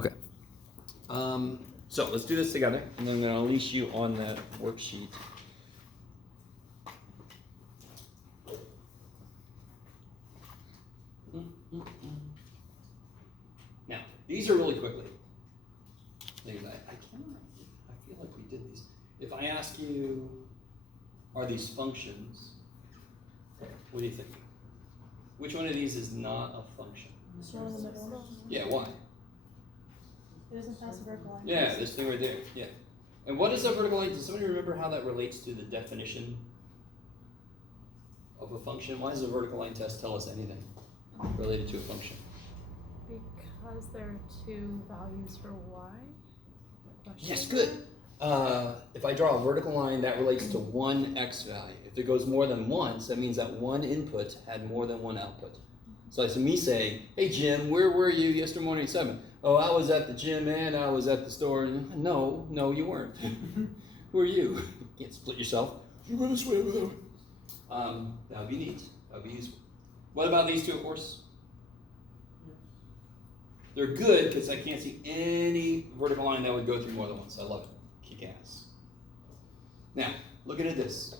Okay. So let's do this together, and then I'm going to unleash you on that worksheet. Now, these are really quickly. I feel like we did these. If I ask you, are these functions? What do you think? Which one of these is not a function? Showing the middle. Yeah, why? It doesn't pass a vertical line. Yeah, this thing right there. Yeah. And what is a vertical line? Does somebody remember how that relates to the definition of a function? Why does a vertical line test tell us anything related to a function? Because there are two values for y. Yes, good. If I draw a vertical line, that relates to one x value. If it goes more than once, that means that one input had more than one output. So it's me saying, hey Jim, where were you yesterday morning at 7? Oh, I was at the gym and I was at the store. No, you weren't. Who are you? You can't split yourself. You went this way over there. That would be neat. That would be useful. What about these two, of course? They're good because I can't see any vertical line that would go through more than once. I love it. Kick ass. Now, look at this.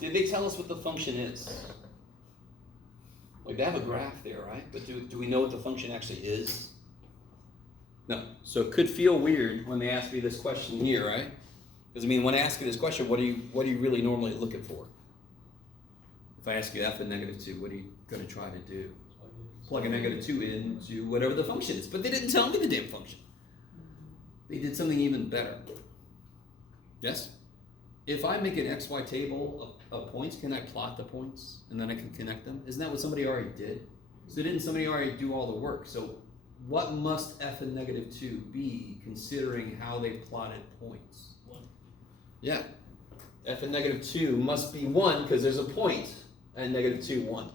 Did they tell us what the function is? Like they have a graph there, right? But do we know what the function actually is? No. So it could feel weird when they ask me this question here, right? Because I mean, when I ask you this question, what are you really normally looking for? If I ask you f of -2, what are you going to try to do? Plug a -2 into whatever the function is. But they didn't tell me the damn function. They did something even better. Yes? If I make an XY table of points, can I plot the points and then I can connect them? Isn't that what somebody already did? So didn't somebody already do all the work? So what must f of -2 be considering how they plotted points? 1. Yeah. F of -2 must be 1 because there's a point at -2, 1.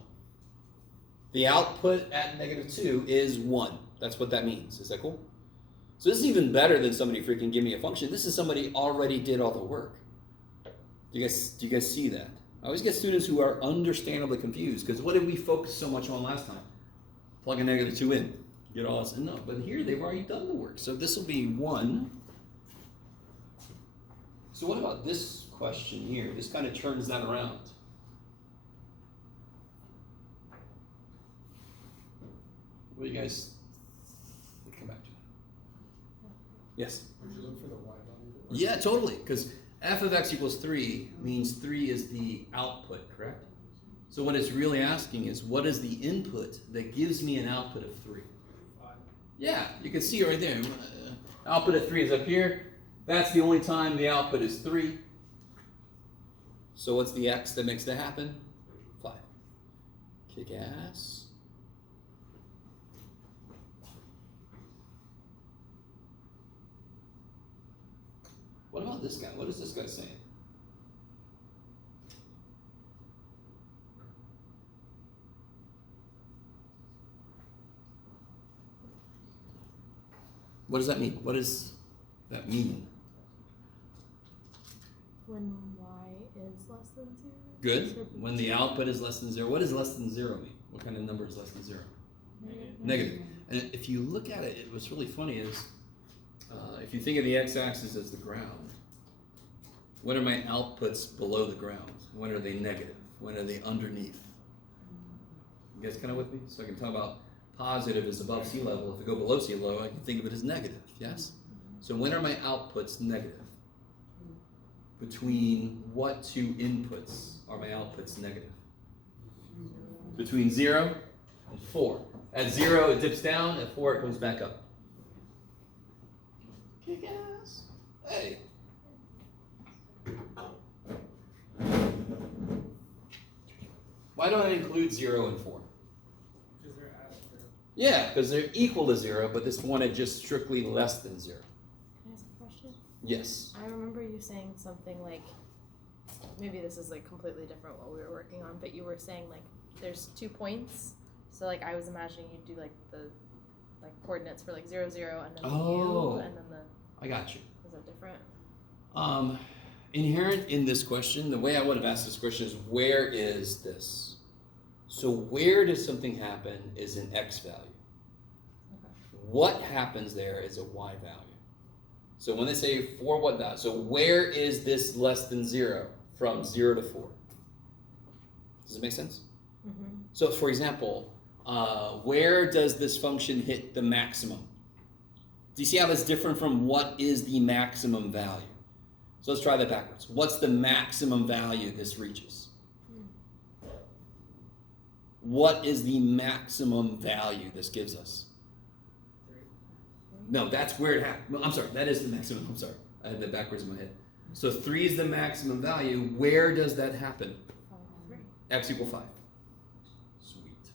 The output at -2 is 1. That's what that means. Is that cool? So this is even better than somebody freaking give me a function. This is somebody already did all the work. Do you guys see that? I always get students who are understandably confused because what did we focus so much on last time? Plug a -2 in. Get all this. No, but here they've already done the work. So this will be 1. So what about this question here? This kind of turns that around. What do you guys come back to? Yes? Would you look for the y value? Yeah, totally. Because f of x equals 3 means 3 is the output, correct? So what it's really asking is, what is the input that gives me an output of 3? 5. Yeah, you can see right there. Output of 3 is up here. That's the only time the output is 3. So what's the x that makes that happen? 5. Kick ass. What about this guy? What is this guy saying? What does that mean? What does that mean? When y is less than 0. Good. When the output is less than 0. What does less than 0 mean? What kind of number is less than 0? Negative. And if you look at it, what's really funny is, if you think of the x-axis as the ground, when are my outputs below the ground? When are they negative? When are they underneath? You guys kind of with me? So I can talk about positive is above sea level. If I go below sea level, I can think of it as negative, yes? So when are my outputs negative? Between what two inputs are my outputs negative? Between 0 and 4. At 0, it dips down. At 4, it comes back up. Kick ass. Hey. Why don't I include 0 and 4? Because they're at 0. Yeah, because they're equal to 0, but this one is just strictly less than 0. Can I ask a question? Yes. I remember you saying something like, maybe this is like completely different what we were working on, but you were saying like there's 2 points. So like I was imagining you'd do like the coordinates for like 0, 0, and then the u, and then the. I got you. Is that different? Inherent in this question, the way I would have asked this question is, where is this? So where does something happen is an x value. Okay. What happens there is a y value. So when they say for what value, so where is this less than 0 from 0 to 4? Does it make sense? Mm-hmm. So for example, where does this function hit the maximum? Do you see how that's different from what is the maximum value? So let's try that backwards. What's the maximum value this reaches? What is the maximum value this gives us? No, that's where it happens. I'm sorry, that is the maximum. I'm sorry. I had that backwards in my head. So 3 is the maximum value. Where does that happen? X equals 5. Sweet.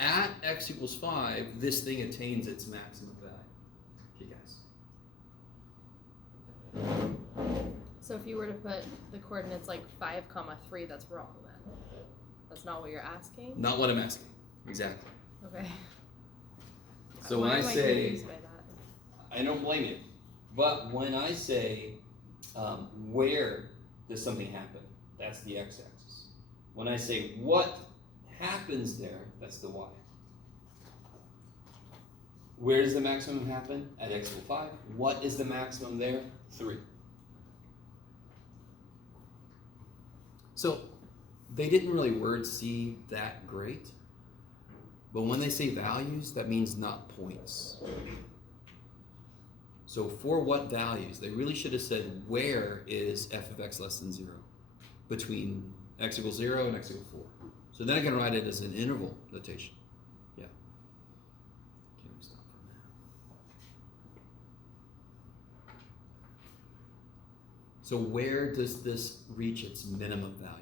At x equals 5, this thing attains its maximum value. Okay, guys. So if you were to put the coordinates like 5, 3, that's wrong then. That's not what you're asking? Not what I'm asking. Exactly. Okay. So Why when I am say, confused by that? I don't blame you, but when I say, where does something happen, that's the x-axis. When I say what happens there, that's the y. Where does the maximum happen? At x equals 5. What is the maximum there? 3. So they didn't really word C that great, but when they say values, that means not points. So for what values? They really should have said where is f of x less than 0 between x equals 0 and x equals 4. So then I can write it as an interval notation. Yeah. Can we stop for a minute? So where does this reach its minimum value?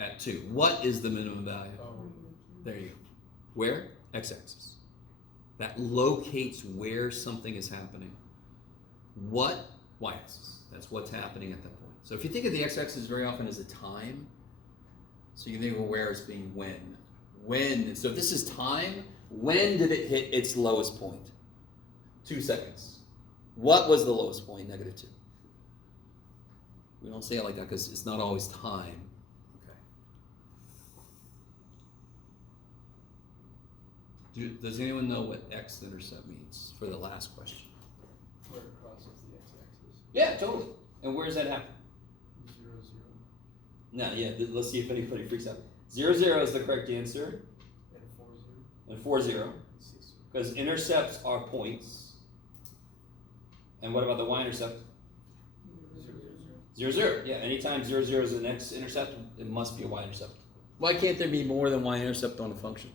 At 2. What is the minimum value? There you go. Where? X-axis. That locates where something is happening. What? Y-axis. That's what's happening at that point. So if you think of the x-axis very often as a time, so you can think of where as being when. When, so if this is time, when did it hit its lowest point? 2 seconds. What was the lowest point? -2. We don't say it like that because it's not always time. Does anyone know what x-intercept means for the last question? Where it crosses the x-axis. Yeah, totally. And where does that happen? 0, 0. No, yeah, let's see if anybody freaks out. 0, 0 is the correct answer, And 4, 0. and 4, 0, And 6, 0. because intercepts are points. And what about the y-intercept? 0, 0. Yeah, anytime 0, 0 is an x-intercept, it must be a y-intercept. Why can't there be more than y-intercept on a function?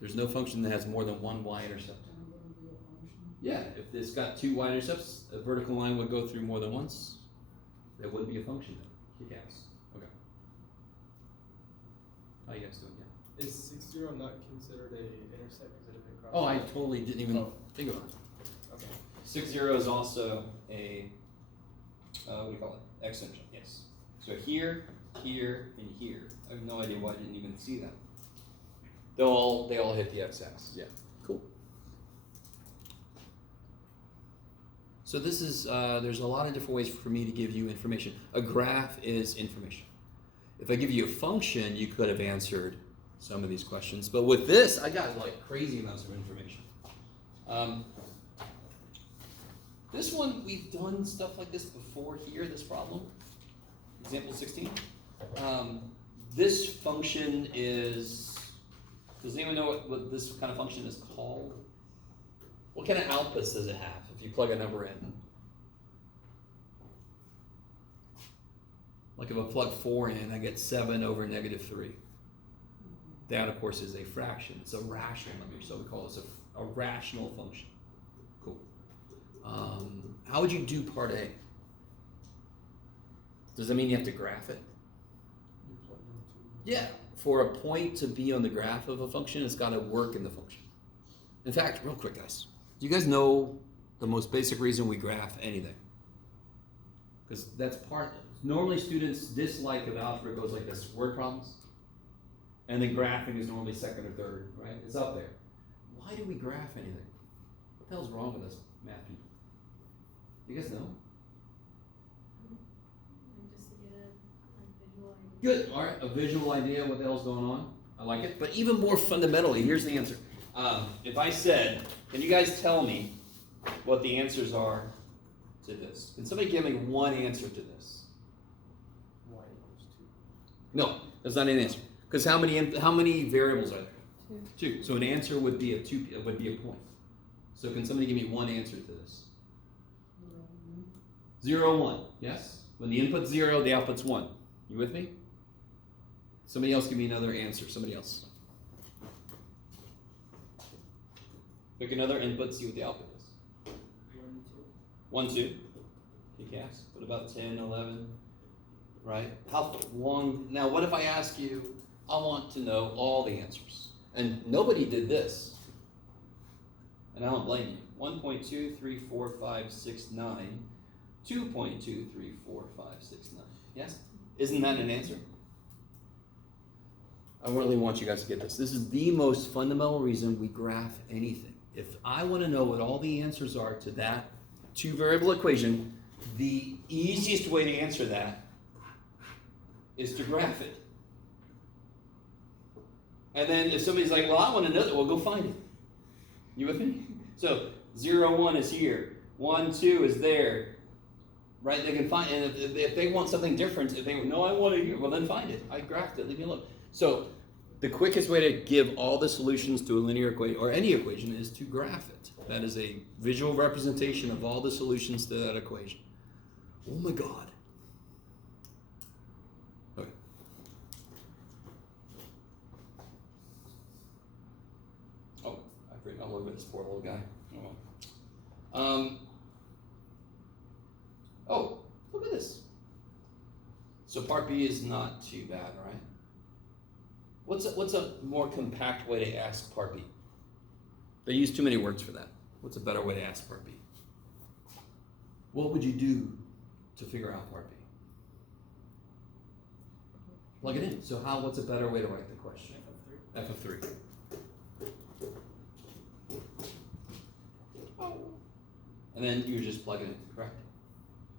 There's no function that has more than one y-intercept. Yeah, if it's got 2 y-intercepts, a vertical line would go through more than once. That wouldn't be a function then. Kick ass. Okay. How you guys doing? Yeah. Is 6, 0 not considered a intercept because it didn't cross? Oh, I totally didn't even think about it. Okay. 6, 0 is also a, what do you call it? X-intercept, yes. So here, here, and here. I have no idea why I didn't even see that. They all hit the x-axis. Yeah, cool. So this is, there's a lot of different ways for me to give you information. A graph is information. If I give you a function, you could have answered some of these questions. But with this, I got like crazy amounts of information. This one, we've done stuff like this before here, this problem. Example 16. This function is, does anyone know what this kind of function is called? What kind of outputs does it have if you plug a number in? Like if I plug 4 in, I get 7 over -3. That, of course, is a fraction. It's a rational number, so we call this a rational function. Cool. How would you do part A? Does that mean you have to graph it? You plug into. Yeah. For a point to be on the graph of a function, it's got to work in the function. In fact, real quick, guys, do you guys know the most basic reason we graph anything? Because that's part, normally students dislike if algebra goes like this, word problems, and then graphing is normally second or third, right? It's up there. Why do we graph anything? What the hell's wrong with us math people? You guys know? Just to get a visual idea. Good. All right. A visual idea of what the hell's going on. I like it. But even more fundamentally, here's the answer. If I said, can you guys tell me what the answers are to this? Can somebody give me one answer to this? Y equals 2. No, that's not an answer. Because how many variables are there? Two. Two. So an answer would be a point. So can somebody give me one answer to this? 0, 1. Yes? When the input's 0, the output's 1. You with me? Somebody else give me another answer. Somebody else. Pick another input, see what the output is. 1, 2. Kick ass. What about 10, 11? Right? How long? Now, what if I ask you, I want to know all the answers? And nobody did this. And I don't blame you. 1.2, 3, 4, 5, 6, 9. 2.2, 3, 4, 5, 6, 9. Yes? Isn't that an answer? I really want you guys to get this. This is the most fundamental reason we graph anything. If I want to know what all the answers are to that two-variable equation, the easiest way to answer that is to graph it. And then if somebody's like, well, I want to know that, well, go find it. You with me? So 0, 1 is here. 1, 2 is there. Right? They can find, and if they want something different, if they no, I want it here, well, then find it. I graphed it. Leave me alone. So the quickest way to give all the solutions to a linear equation or any equation is to graph it. That is a visual representation of all the solutions to that equation. Oh my God. Okay. Oh, I forgot all over this poor little guy. Oh, look at this. So part B is not too bad, right? What's a more compact way to ask part B? They use too many words for that. What's a better way to ask part B? What would you do to figure out part B? Plug it in. So what's a better way to write the question? F of 3. And then you just plug it in, correct?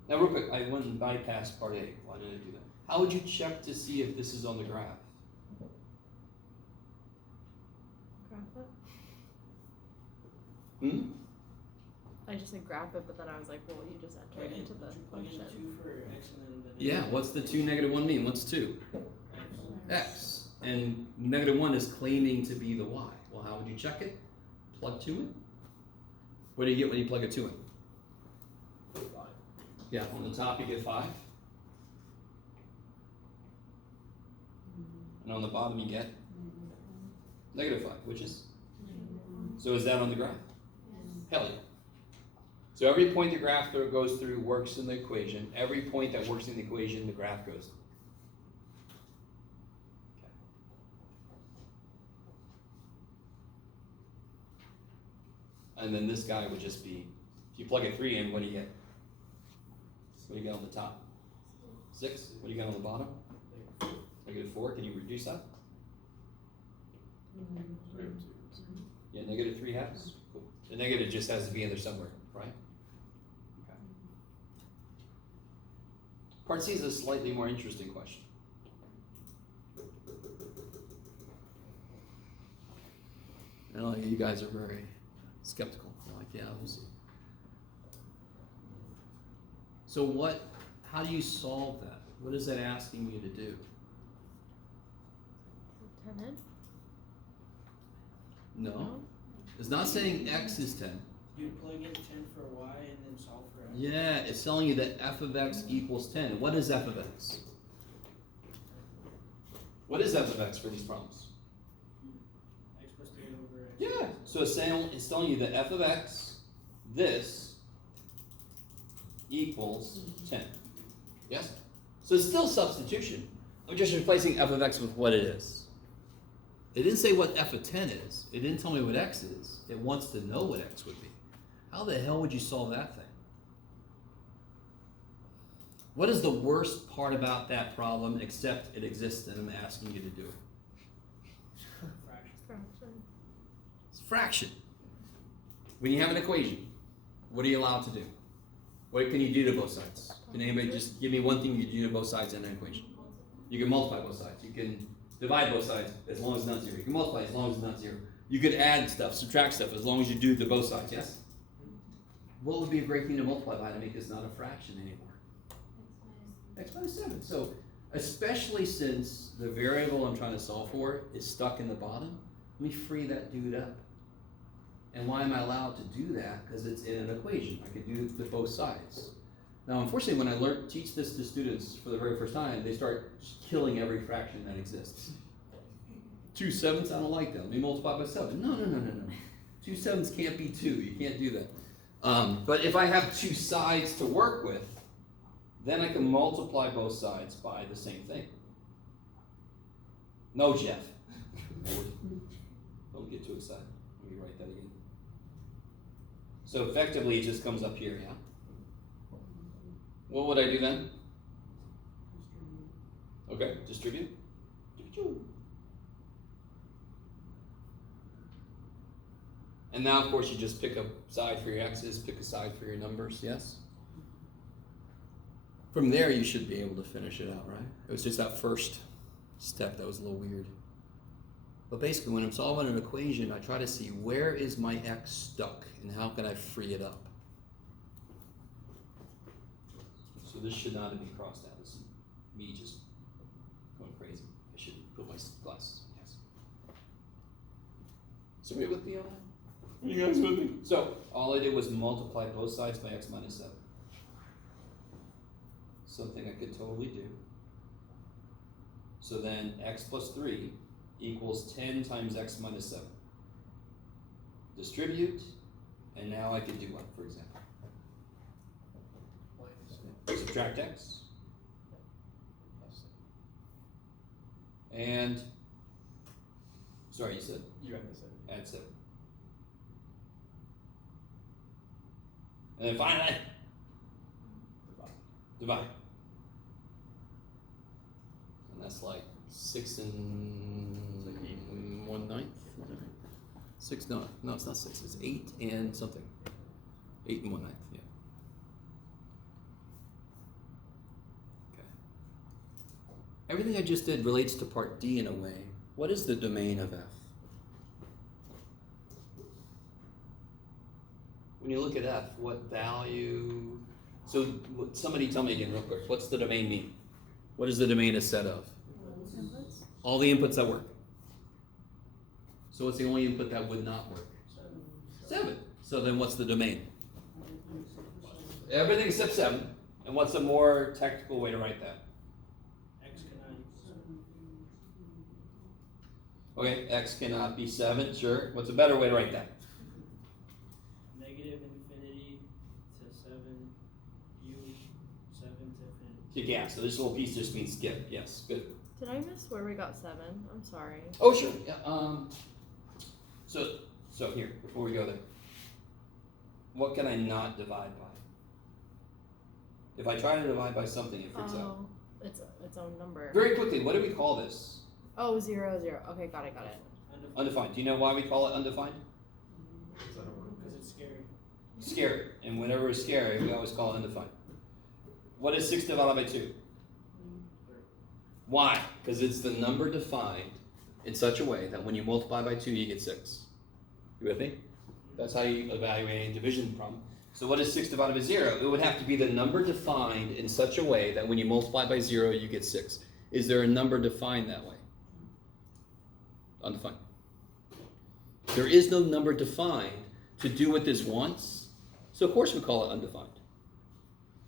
Now real quick, I went and bypassed part A. Why did I do that? How would you check to see if this is on the graph? Graph it. Hmm? I just said graph it, but then I was like, well, you just enter it into the function. 2 for x and then Yeah, what's the 2, -1 mean? What's 2? X. And -1 is claiming to be the y. Well, how would you check it? Plug 2 in. What do you get when you plug a 2 in? 5. Yeah, on the top you get 5. And on the bottom you get -5, which is? So is that on the graph? Hell yeah. So every point the graph goes through works in the equation. Every point that works in the equation, the graph goes through. Okay. And then this guy would just be, if you plug a 3 in, what do you get? What do you get on the top? 6? What do you get on the bottom? -4. Can you reduce that? Yeah, -3 happens. Cool. The negative just has to be in there somewhere, right? Okay. Part C is a slightly more interesting question. I know you guys are very skeptical. You're like, yeah, we'll see. So how do you solve that? What is that asking you to do? 10 in? No. It's not saying x is 10. You plug in 10 for y and then solve for x. Yeah, it's telling you that f of x equals 10. What is f of x? What is f of x for these problems? X plus 3 over x. Yeah. So it's telling you that f of x, this, equals 10. Yes? So it's still substitution. I'm just replacing f of x with what it is. It didn't say what f of 10 is. It didn't tell me what x is. It wants to know what x would be. How the hell would you solve that thing? What is the worst part about that problem except it exists and I'm asking you to do it? Fraction. It's fraction. When you have an equation, what are you allowed to do? What can you do to both sides? Can anybody just give me one thing you can do to both sides in an equation? You can multiply both sides. You can divide both sides as long as it's not zero. You can multiply as long as it's not zero. You could add stuff, subtract stuff, as long as you do to both sides, yes? What would be a great thing to multiply by to make this not a fraction anymore? X minus 7. So, especially since the variable I'm trying to solve for is stuck in the bottom, let me free that dude up. And why am I allowed to do that? Because it's in an equation. I could do it to both sides. Now, unfortunately, when I teach this to students for the very first time, they start just killing every fraction that exists. 2 7ths, I don't like that. Let me multiply by 7. No. 2 7ths can't be 2. You can't do that. But if I have two sides to work with, then I can multiply both sides by the same thing. No, Jeff. Don't get too excited. Let me write that again. So effectively, it just comes up here, yeah? What would I do then? Okay, distribute. And now, of course, you just pick a side for your x's, pick a side for your numbers, yes? From there, you should be able to finish it out, right? It was just that first step that was a little weird. But basically, when I'm solving an equation, I try to see where is my x stuck and how can I free it up. So this should not have been crossed out. This is me just going crazy. I should put my glasses. Yes. Somebody with me on that? Are you guys with me? So all I did was multiply both sides by x minus 7. Something I could totally do. So then x plus 3 equals 10 times x minus 7. Distribute, and now I could do what, for example? Subtract x. And, sorry, you said? You had to say. Add 7. And then finally, divide. And that's like 6 and 1/9. 6, no, it's not 6, it's 8 and something. 8 and 1/9, yeah. Okay. Everything I just did relates to part D in a way. What is the domain of F? When you look at F, what value? So somebody tell me again real quick, what's the domain mean? What is the domain a set of? Inputs? All the inputs that work. So what's the only input that would not work? 7. So then what's the domain? Everything except 7. And what's a more technical way to write that? X cannot equal 7. Okay, x cannot be 7, sure. What's a better way to write that? Negative infinity to 7, u 7 to infinity. Yeah, so this little piece just means skip. Yes, good. Did I miss where we got 7? I'm sorry. Oh, sure. Yeah. So here, before we go there, what can I not divide by? If I try to divide by something, it freaks out. Oh, it's its own number. Very quickly, what do we call this? Oh, 0, 0. Okay, got it. Undefined. Do you know why we call it undefined? Because it's scary. Scary. And whenever it's scary, we always call it undefined. What is 6 divided by 2? Why? Because it's the number defined in such a way that when you multiply by 2, you get 6. You with me? That's how you evaluate a division problem. So what is 6 divided by 0? It would have to be the number defined in such a way that when you multiply by 0, you get 6. Is there a number defined that way? Undefined. There is no number defined to do what this wants, so of course we call it undefined.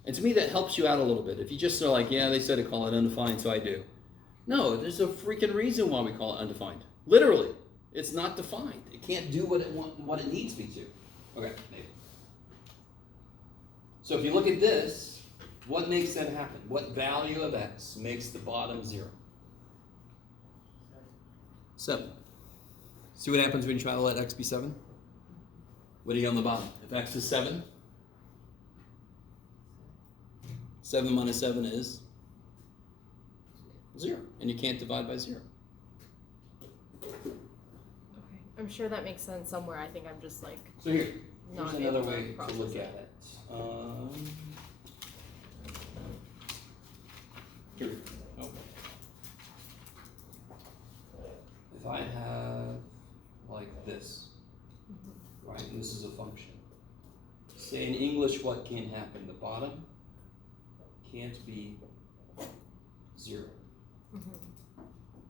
And to me that helps you out a little bit. If you just are like, yeah, they said to call it undefined, so I do. No, there's a freaking reason why we call it undefined. Literally, it's not defined. It can't do what it needs me to. Okay, maybe. So if you look at this, what makes that happen? What value of x makes the bottom 0? 7. See what happens when you try to let x be 7? What do you get on the bottom? If x is 7, 7 minus 7 is 0. And you can't divide by 0. Okay. I'm sure that makes sense somewhere. I think I'm just like So here, not here's another able way to process look it. at it. Here we go. Okay. If I have like this, right, and this is a function. Say in English, what can happen? The bottom can't be 0.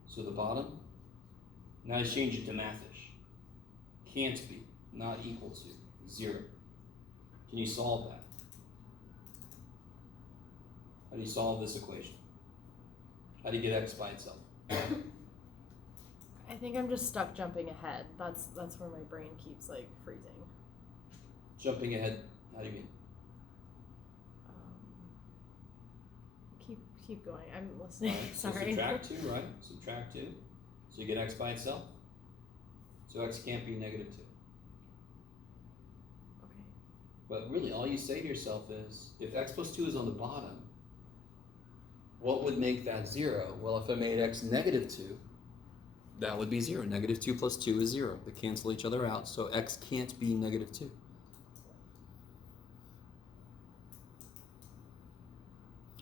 So the bottom, now I change it to mathish. Can't be, not equal to 0. Can you solve that? How do you solve this equation? How do you get x by itself? I think I'm just stuck jumping ahead. That's where my brain keeps like freezing. Jumping ahead, how do you mean? Keep going. I'm listening. Right, so Sorry. subtract 2, right? Subtract 2. So you get x by itself. So x can't be negative 2. Okay. But really, all you say to yourself is, if x plus 2 is on the bottom, what would make that 0? Well, if I made x negative 2, that would be 0. Negative 2 plus 2 is 0. They cancel each other out, so x can't be negative 2.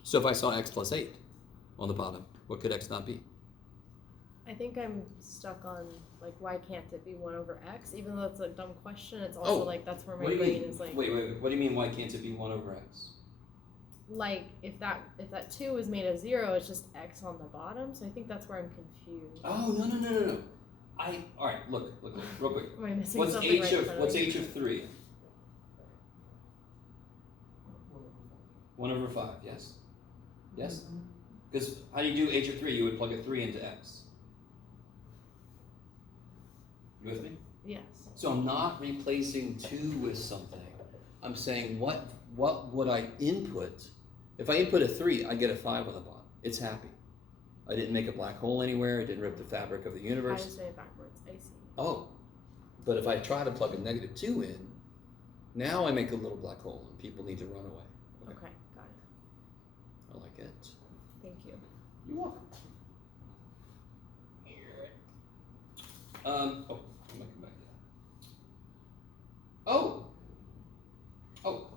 So if I saw x plus 8 on the bottom, what could x not be? I think I'm stuck on like why can't it be 1 over x? Even though it's a dumb question, it's also like that's where my brain is like. Wait. What do you mean? Why can't it be 1 over x? Like if that 2 is made of 0, it's just x on the bottom. So I think that's where I'm confused. Oh no. All right. Look, real quick. Am I missing What's something h right in of front what's me? h of 3? 1 over 5. Yes. Yes. Because how do you do h of 3? You would plug a 3 into x. You with me? Yes. So I'm not replacing 2 with something. I'm saying what would I input? If I input a 3, I get a 5 on the bottom. It's happy. I didn't make a black hole anywhere. I didn't rip the fabric of the I universe. just made it backwards. I see. Oh, but if I try to plug a negative 2 in, now I make a little black hole and people need to run away. Okay, got it. I like it. Thank you. You're welcome. I'm gonna come back to that. Oh,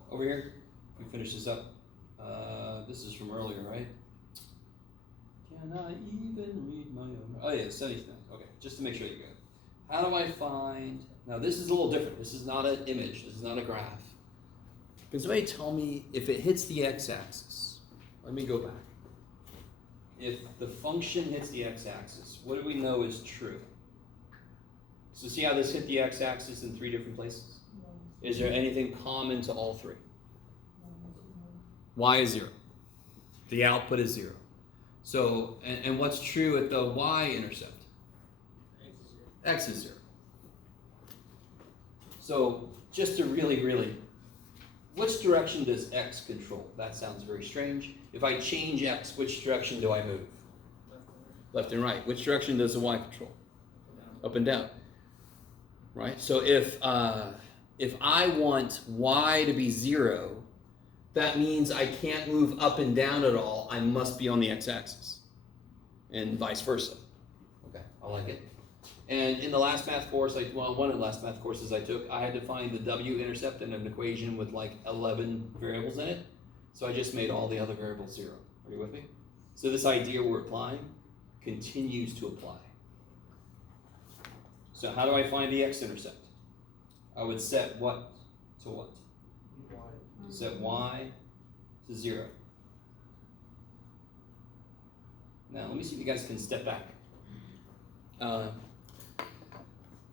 over here. We finish this up. This is from earlier, right? Can I even read my own? Oh yeah, 79. Okay, just to make sure you're good. How do I find? Now this is a little different. This is not an image. This is not a graph. Can somebody tell me if it hits the x-axis? Let me go back. If the function hits the x-axis, what do we know is true? So see how this hit the x-axis in 3 different places? Is there anything common to all 3? Y is 0. The output is 0. So, and what's true at the y-intercept? X is 0. So, just to really, which direction does x control? That sounds very strange. If I change x, which direction do I move? Left and right. Which direction does the y control? Up and down. Right? So if I want y to be 0, that means I can't move up and down at all. I must be on the x-axis. And vice versa. Okay, I like it. And in the last math course, one of the last math courses I took, I had to find the w-intercept in an equation with like 11 variables in it. So I just made all the other variables 0. Are you with me? So this idea we're applying continues to apply. So how do I find the x-intercept? I would set what to what? Set y to 0. Now let me see if you guys can step back.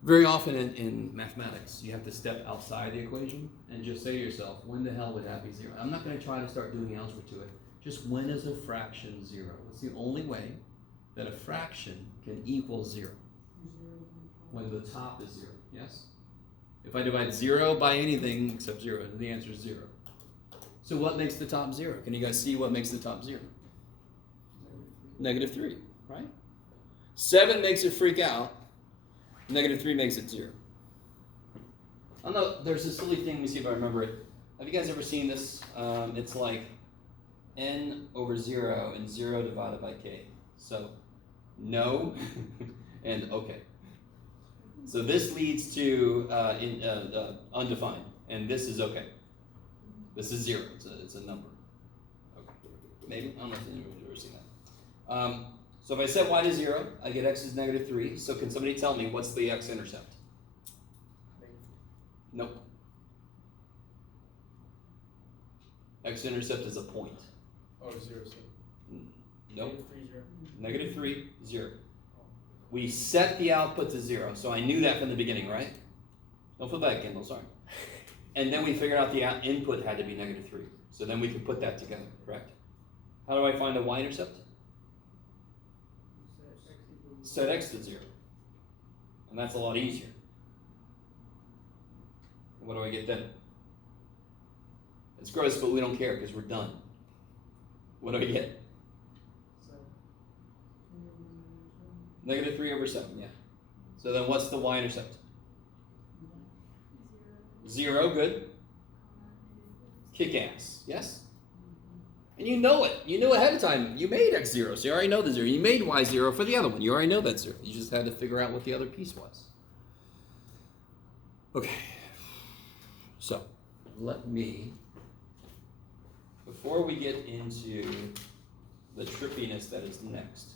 Very often in mathematics, you have to step outside the equation and just say to yourself, when the hell would that be 0? I'm not going to try to start doing algebra to it. Just when is a fraction 0? It's the only way that a fraction can equal 0. When the top is 0, yes? If I divide 0 by anything except 0, the answer is 0. So what makes the top 0? Can you guys see what makes the top 0? Negative 3, right? 7 makes it freak out. Negative 3 makes it 0. I don't know, there's this silly thing, let me see if I remember it. Have you guys ever seen this? It's like n over 0 and 0 divided by k. So, no and okay. So this leads to undefined, and this is okay. This is 0, it's a number. Okay. Maybe, I don't know if anyone's ever seen that. So if I set y to 0, I get x is negative 3. So can somebody tell me what's the x-intercept? Nope. X-intercept is a point. Oh, 0, so. Nope. 3, 0. Negative 3, 0. We set the output to 0, so I knew that from the beginning, right? Don't feel bad, Kendall, sorry. And then we figured out the input had to be negative 3. So then we could put that together, correct? How do I find the y-intercept? Set x to 0. And that's a lot easier. What do I get then? It's gross, but we don't care because we're done. What do I get? Negative 3 over 7, yeah. So then what's the y-intercept? 0, good. Kick ass, yes? And you know it. You knew ahead of time. You made x 0, so you already know the 0. You made y 0 for the other one. You already know that 0. You just had to figure out what the other piece was. Okay. So, let me, before we get into the trippiness that is next,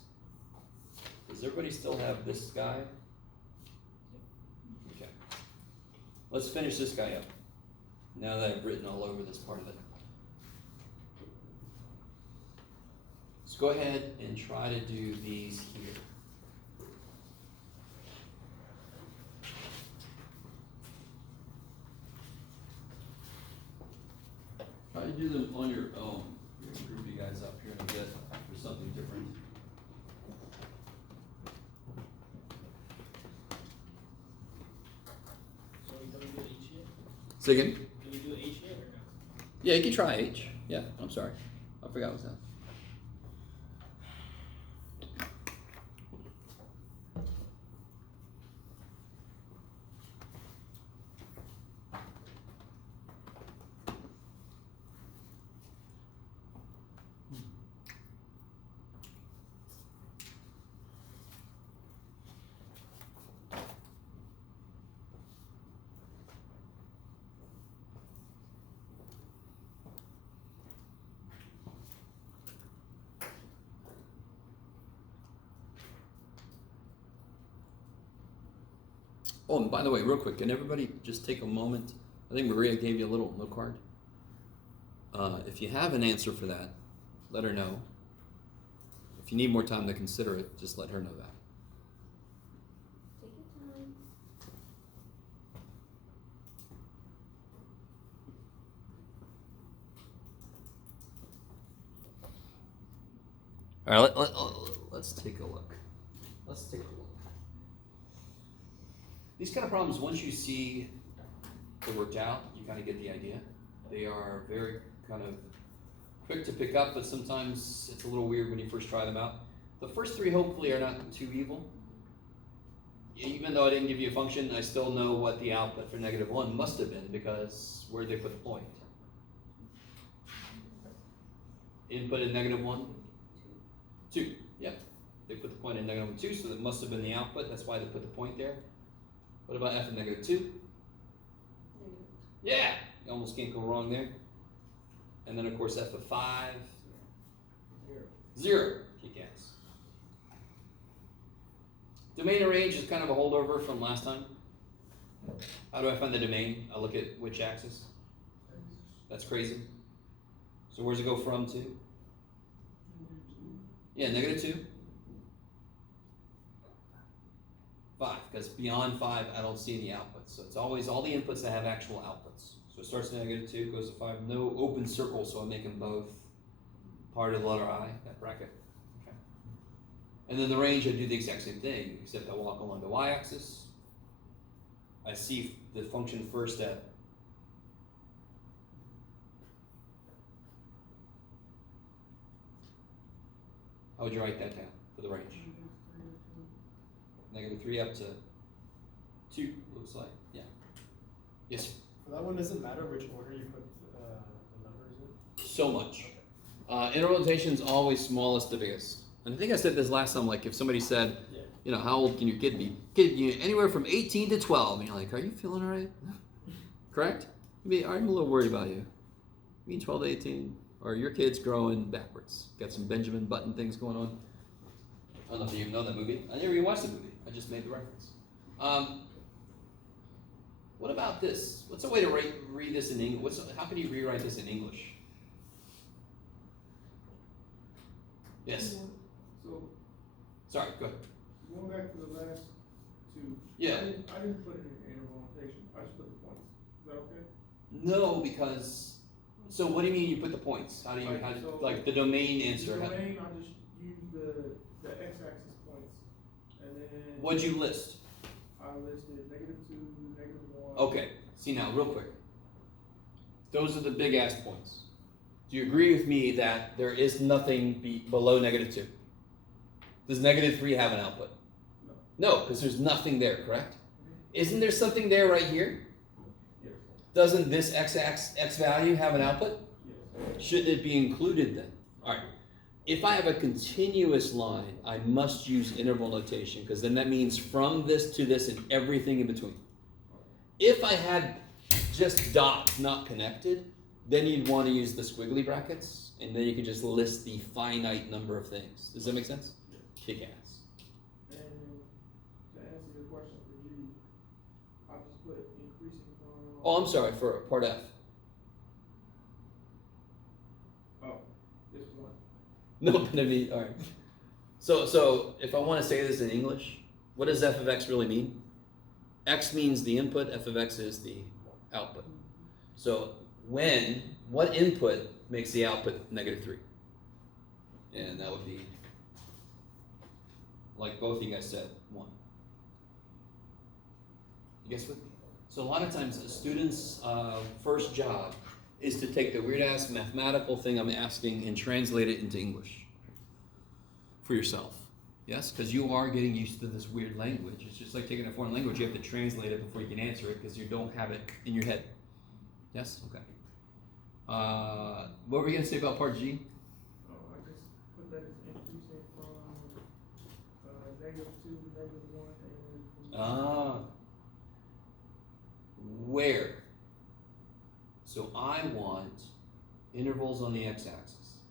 does everybody still have this guy? Okay. Let's finish this guy up, now that I've written all over this part of it. Let's go ahead and try to do these here. Try to do them on your own. We're gonna group you guys up here in a bit for something different. So can we do H yet? Say again? Can we do H yet or no? Yeah, you can try H. Yeah, I'm sorry. I forgot what's that. Oh, and by the way, real quick, can everybody just take a moment? I think Maria gave you a little note card. If you have an answer for that, let her know. If you need more time to consider it, just let her know that. Take your time. All right, let's take a look. Let's take a look. These kind of problems, once you see they're worked out, you kind of get the idea. They are very kind of quick to pick up, but sometimes it's a little weird when you first try them out. The first three hopefully are not too evil. Even though I didn't give you a function, I still know what the output for -1 must have been, because where'd they put the point? Input at -1? 2. Yep. They put the point at -2, so that must have been the output. That's why they put the point there. What about f of -2? Yeah, you almost can't go wrong there. And then of course f of 5, 0. Kick ass. Domain and range is kind of a holdover from last time. How do I find the domain? I look at which axis? That's crazy. So where's it go from to? Yeah, -2. 5, because beyond 5, I don't see any outputs. So it's always all the inputs that have actual outputs. So it starts at -2, goes to 5. No open circle, so I make them both part of the letter I, that bracket. Okay. And then the range, I do the exact same thing, except I walk along the y-axis. I see the function first at how would you write that down for the range? -3 up to 2, looks like. Yeah. Yes. For that one, does it matter which order you put the numbers in? So much. Interval notation is always smallest to biggest. And I think I said this last time, like if somebody said, Yeah. you know, how old can your kid be? Kid, you anywhere from 18 to 12. And you're like, are you feeling all right? Correct? I'm a little worried about you. You mean 12 to 18? Or your kid's growing backwards. Got some Benjamin Button things going on. I don't know if you even know that movie. I never even watched the movie. I just made the reference. What about this? What's a way to read this in English? How can you rewrite this in English? Yes. So, Sorry, go ahead. going back to the last two. Yeah. I didn't put it in interval notation, I just put the points. Is that okay? No, because. So what do you mean you put the points? How do you like the domain answer? The domain, I just use the x-axis points, and then. What'd you list? I listed -2, -1. Okay. See now, real quick. Those are the big ass points. Do you agree with me that there is nothing below -2? Does -3 have an output? No. No, because there's nothing there, correct? Isn't there something there right here? Yes. Doesn't this x value have an output? Yes. Shouldn't it be included then? All right. If I have a continuous line, I must use interval notation because then that means from this to this and everything in between. If I had just dots not connected, then you'd want to use the squiggly brackets and then you could just list the finite number of things. Does that make sense? Kick ass. And to answer your question for G, I just put increasing from. Oh, I'm sorry, for part F. Oh, it's 1. No, but I mean, all right. So if I want to say this in English, what does f of x really mean? X means the input, f of x is the output. So what input makes the output -3? And that would be, like both of you guys said, 1. You guys with me? So a lot of times a student's first job is to take the weird ass mathematical thing I'm asking and translate it into English for yourself. Yes, because you are getting used to this weird language. It's just like taking a foreign language. You have to translate it before you can answer it because you don't have it in your head. Yes? Okay. What were we going to say about part G? Oh, I just put that as increasing from -2 to -1 and. Ah. Where? So I want intervals on the x-axis.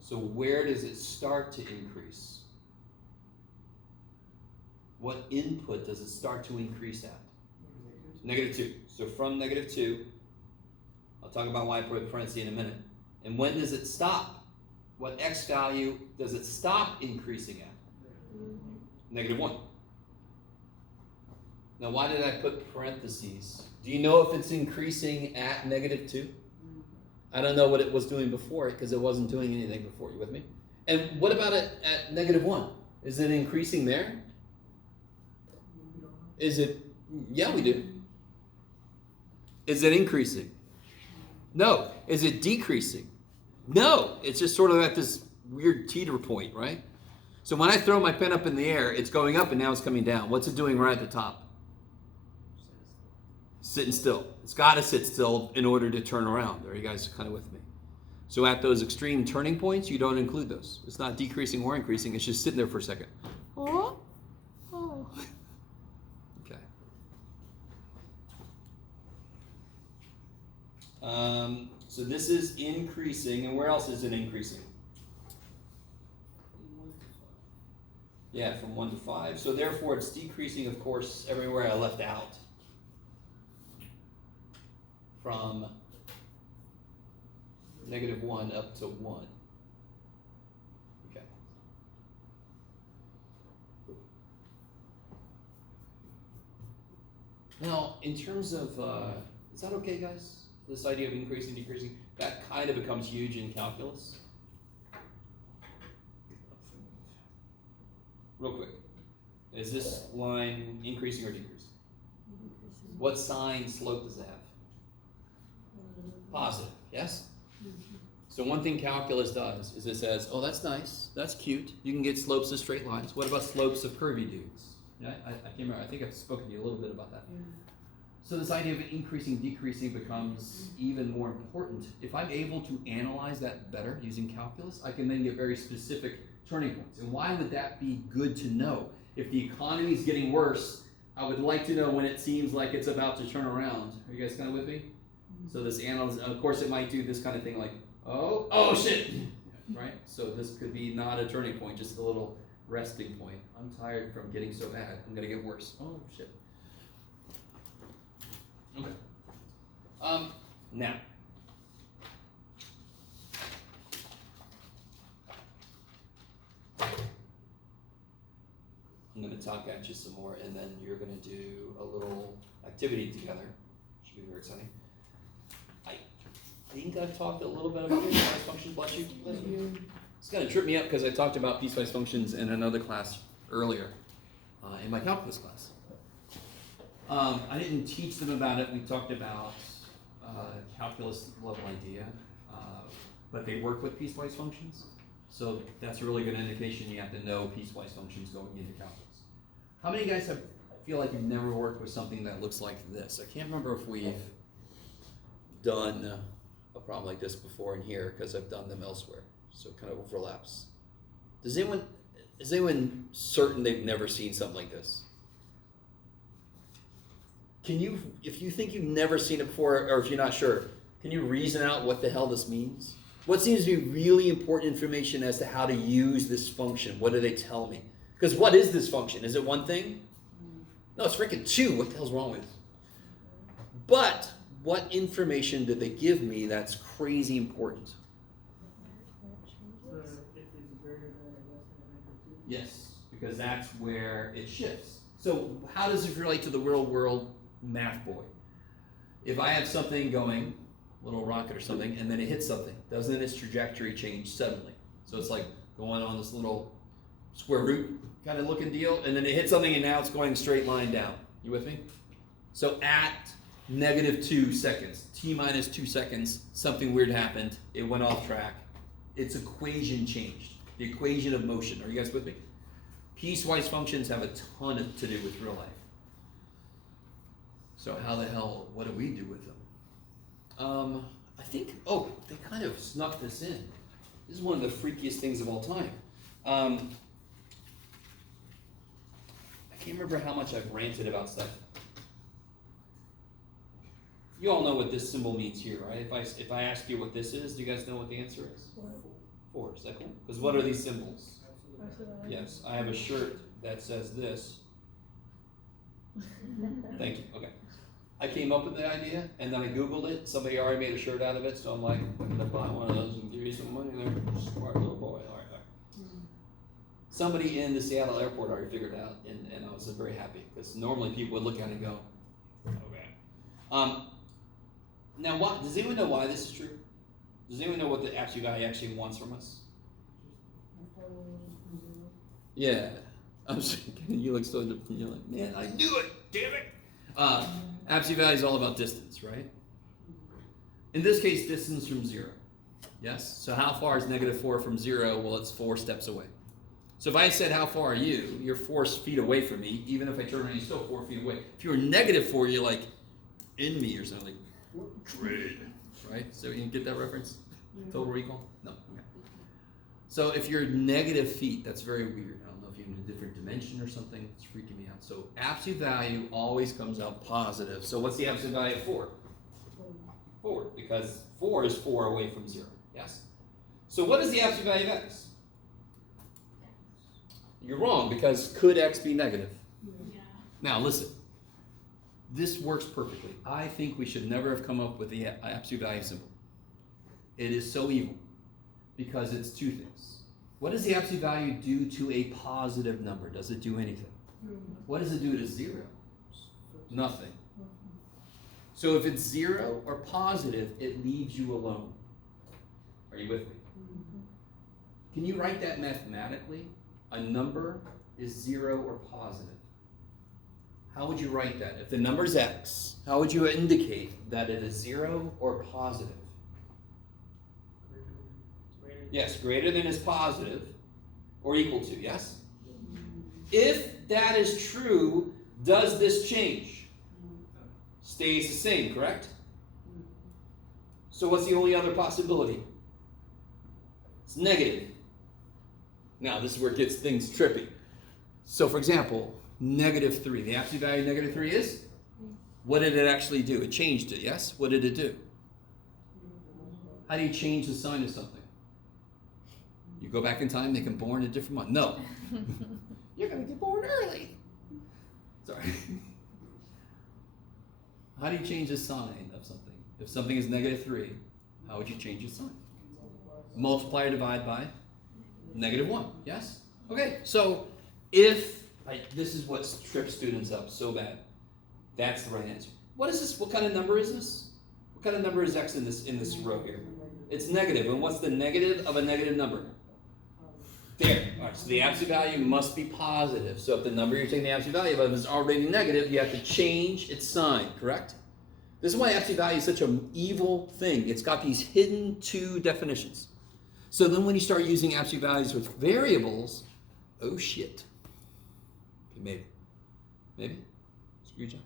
So where does it start to increase? What input does it start to increase at? -2. So from -2, I'll talk about why I put a parenthesis in a minute. And when does it stop? What x value does it stop increasing at? -1. Now why did I put parentheses? Do you know if it's increasing at -2? I don't know what it was doing before it because it wasn't doing anything before. You with me? And what about it at -1? Is it increasing there? Is it? Yeah, we do. Is it increasing? No. Is it decreasing? No. It's just sort of at this weird teeter point, right? So when I throw my pen up in the air, it's going up and now it's coming down. What's it doing right at the top? Sitting still. It's got to sit still in order to turn around. Are you guys kind of with me? So at those extreme turning points, you don't include those. It's not decreasing or increasing. It's just sitting there for a second. Oh. Okay. So this is increasing, and where else is it increasing? Yeah, from 1 to 5. So therefore, it's decreasing, of course, everywhere I left out. From -1 up to 1. Okay. Now, in terms of, is that okay, guys? This idea of increasing, decreasing, that kind of becomes huge in calculus. Real quick, is this line increasing or decreasing? What sign slope does it have? Positive, yes? So one thing calculus does is it says, oh, that's nice, that's cute. You can get slopes of straight lines. What about slopes of curvy dudes? Yeah, I can't remember. I think I've spoken to you a little bit about that. So this idea of increasing, decreasing becomes even more important. If I'm able to analyze that better using calculus, I can then get very specific turning points. And why would that be good to know? If the economy is getting worse, I would like to know when it seems like it's about to turn around. Are you guys kind of with me? So this analysis, of course, it might do this kind of thing like, oh shit, right? So this could be not a turning point, just a little resting point. I'm tired from getting so bad. I'm gonna get worse. Oh shit. Okay. Now. I'm gonna talk at you some more, and then you're gonna do a little activity together. Should be very exciting. I think I've talked a little bit about piecewise functions. Bless you. It's gonna trip me up because I talked about piecewise functions in another class earlier, in my calculus class. I didn't teach them about it. We talked about calculus level idea, but they work with piecewise functions. So that's a really good indication you have to know piecewise functions going into calculus. How many guys feel like you've never worked with something that looks like this? I can't remember if we've done a problem like this before in here because I've done them elsewhere. So it kind of overlaps. Is anyone certain they've never seen something like this? Can you, if you think you've never seen it before, or if you're not sure, can you reason out what the hell this means? What seems to be really important information as to how to use this function? What do they tell me? Because what is this function? Is it one thing? No, it's freaking two. What the hell's wrong with it? But what information did they give me that's crazy important? Yes, because that's where it shifts. So how does it relate to the real world math boy? If I have something going, a little rocket or something, and then it hits something, doesn't its trajectory change suddenly? So it's like going on this little square root kind of looking deal, and then it hits something and now it's going straight line down. You with me? So at -2 seconds, t-2 seconds, something weird happened, it went off track, its equation changed. The equation of motion. Are you guys with me? Piecewise functions have a ton to do with real life. So how the hell, what do we do with them? I think, they kind of snuck this in. This is one of the freakiest things of all time. I can't remember how much I've ranted about stuff. You all know what this symbol means here, right? If I ask you what this is, do you guys know what the answer is? 4. Is that cool? Because what are these symbols? Yes, I have a shirt that says this. Thank you. Okay. I came up with the idea, and then I Googled it. Somebody already made a shirt out of it, so I'm like, I'm going to buy one of those and give you some money there. Smart little boy. All right. Somebody in the Seattle airport already figured it out, and I was very happy, because normally people would look at it and go, okay. Now, does anyone know why this is true? Does anyone know what the absolute value actually wants from us? Yeah. I'm just kidding. You look so different. You're like, man, I knew it, damn it. Absolute value is all about distance, right? In this case, distance from 0. Yes? So how far is -4 from 0? Well, it's 4 steps away. So if I said, how far are you? You're 4 feet away from me. Even if I turn around, you're still 4 feet away. If you were -4, you're like in me or something. Like, trade. Right? So you get that reference? Total Recall? No. Okay. So if you're -feet, that's very weird. I don't know if you're in a different dimension or something. It's freaking me out. So absolute value always comes out positive. So what's the absolute value of 4? 4, because 4 is 4 away from 0. Yes? So what is the absolute value of x? You're wrong, because could x be negative? Yeah. Now listen. This works perfectly. I think we should never have come up with the absolute value symbol. It is so evil because it's two things. What does the absolute value do to a positive number? Does it do anything? What does it do to 0? Nothing. So if it's 0 or positive, it leaves you alone. Are you with me? Can you write that mathematically? A number is 0 or positive. How would you write that? If the number is x, how would you indicate that it is 0 or positive? Yes, greater than is positive or equal to, yes? If that is true, does this change? Stays the same, correct? So what's the only other possibility? It's negative. Now, this is where it gets things trippy. So, for example, -3. The absolute value of -3 is? What did it actually do? It changed it, yes? What did it do? How do you change the sign of something? You go back in time, make them born a different month. No. You're going to get born early. Sorry. How do you change the sign of something? If something is -3, how would you change its sign? Multiply or divide by -1. Yes? Okay, so if, this is what trips students up so bad, that's the right answer. What is this? What kind of number is this? What kind of number is x in this row here? It's negative. And what's the negative of a negative number? There. All right, so the absolute value must be positive. So if the number you're taking the absolute value of is already negative, you have to change its sign, correct? This is why absolute value is such an evil thing. It's got these hidden 2 definitions. So then when you start using absolute values with variables, oh shit. Okay, maybe. Screw job.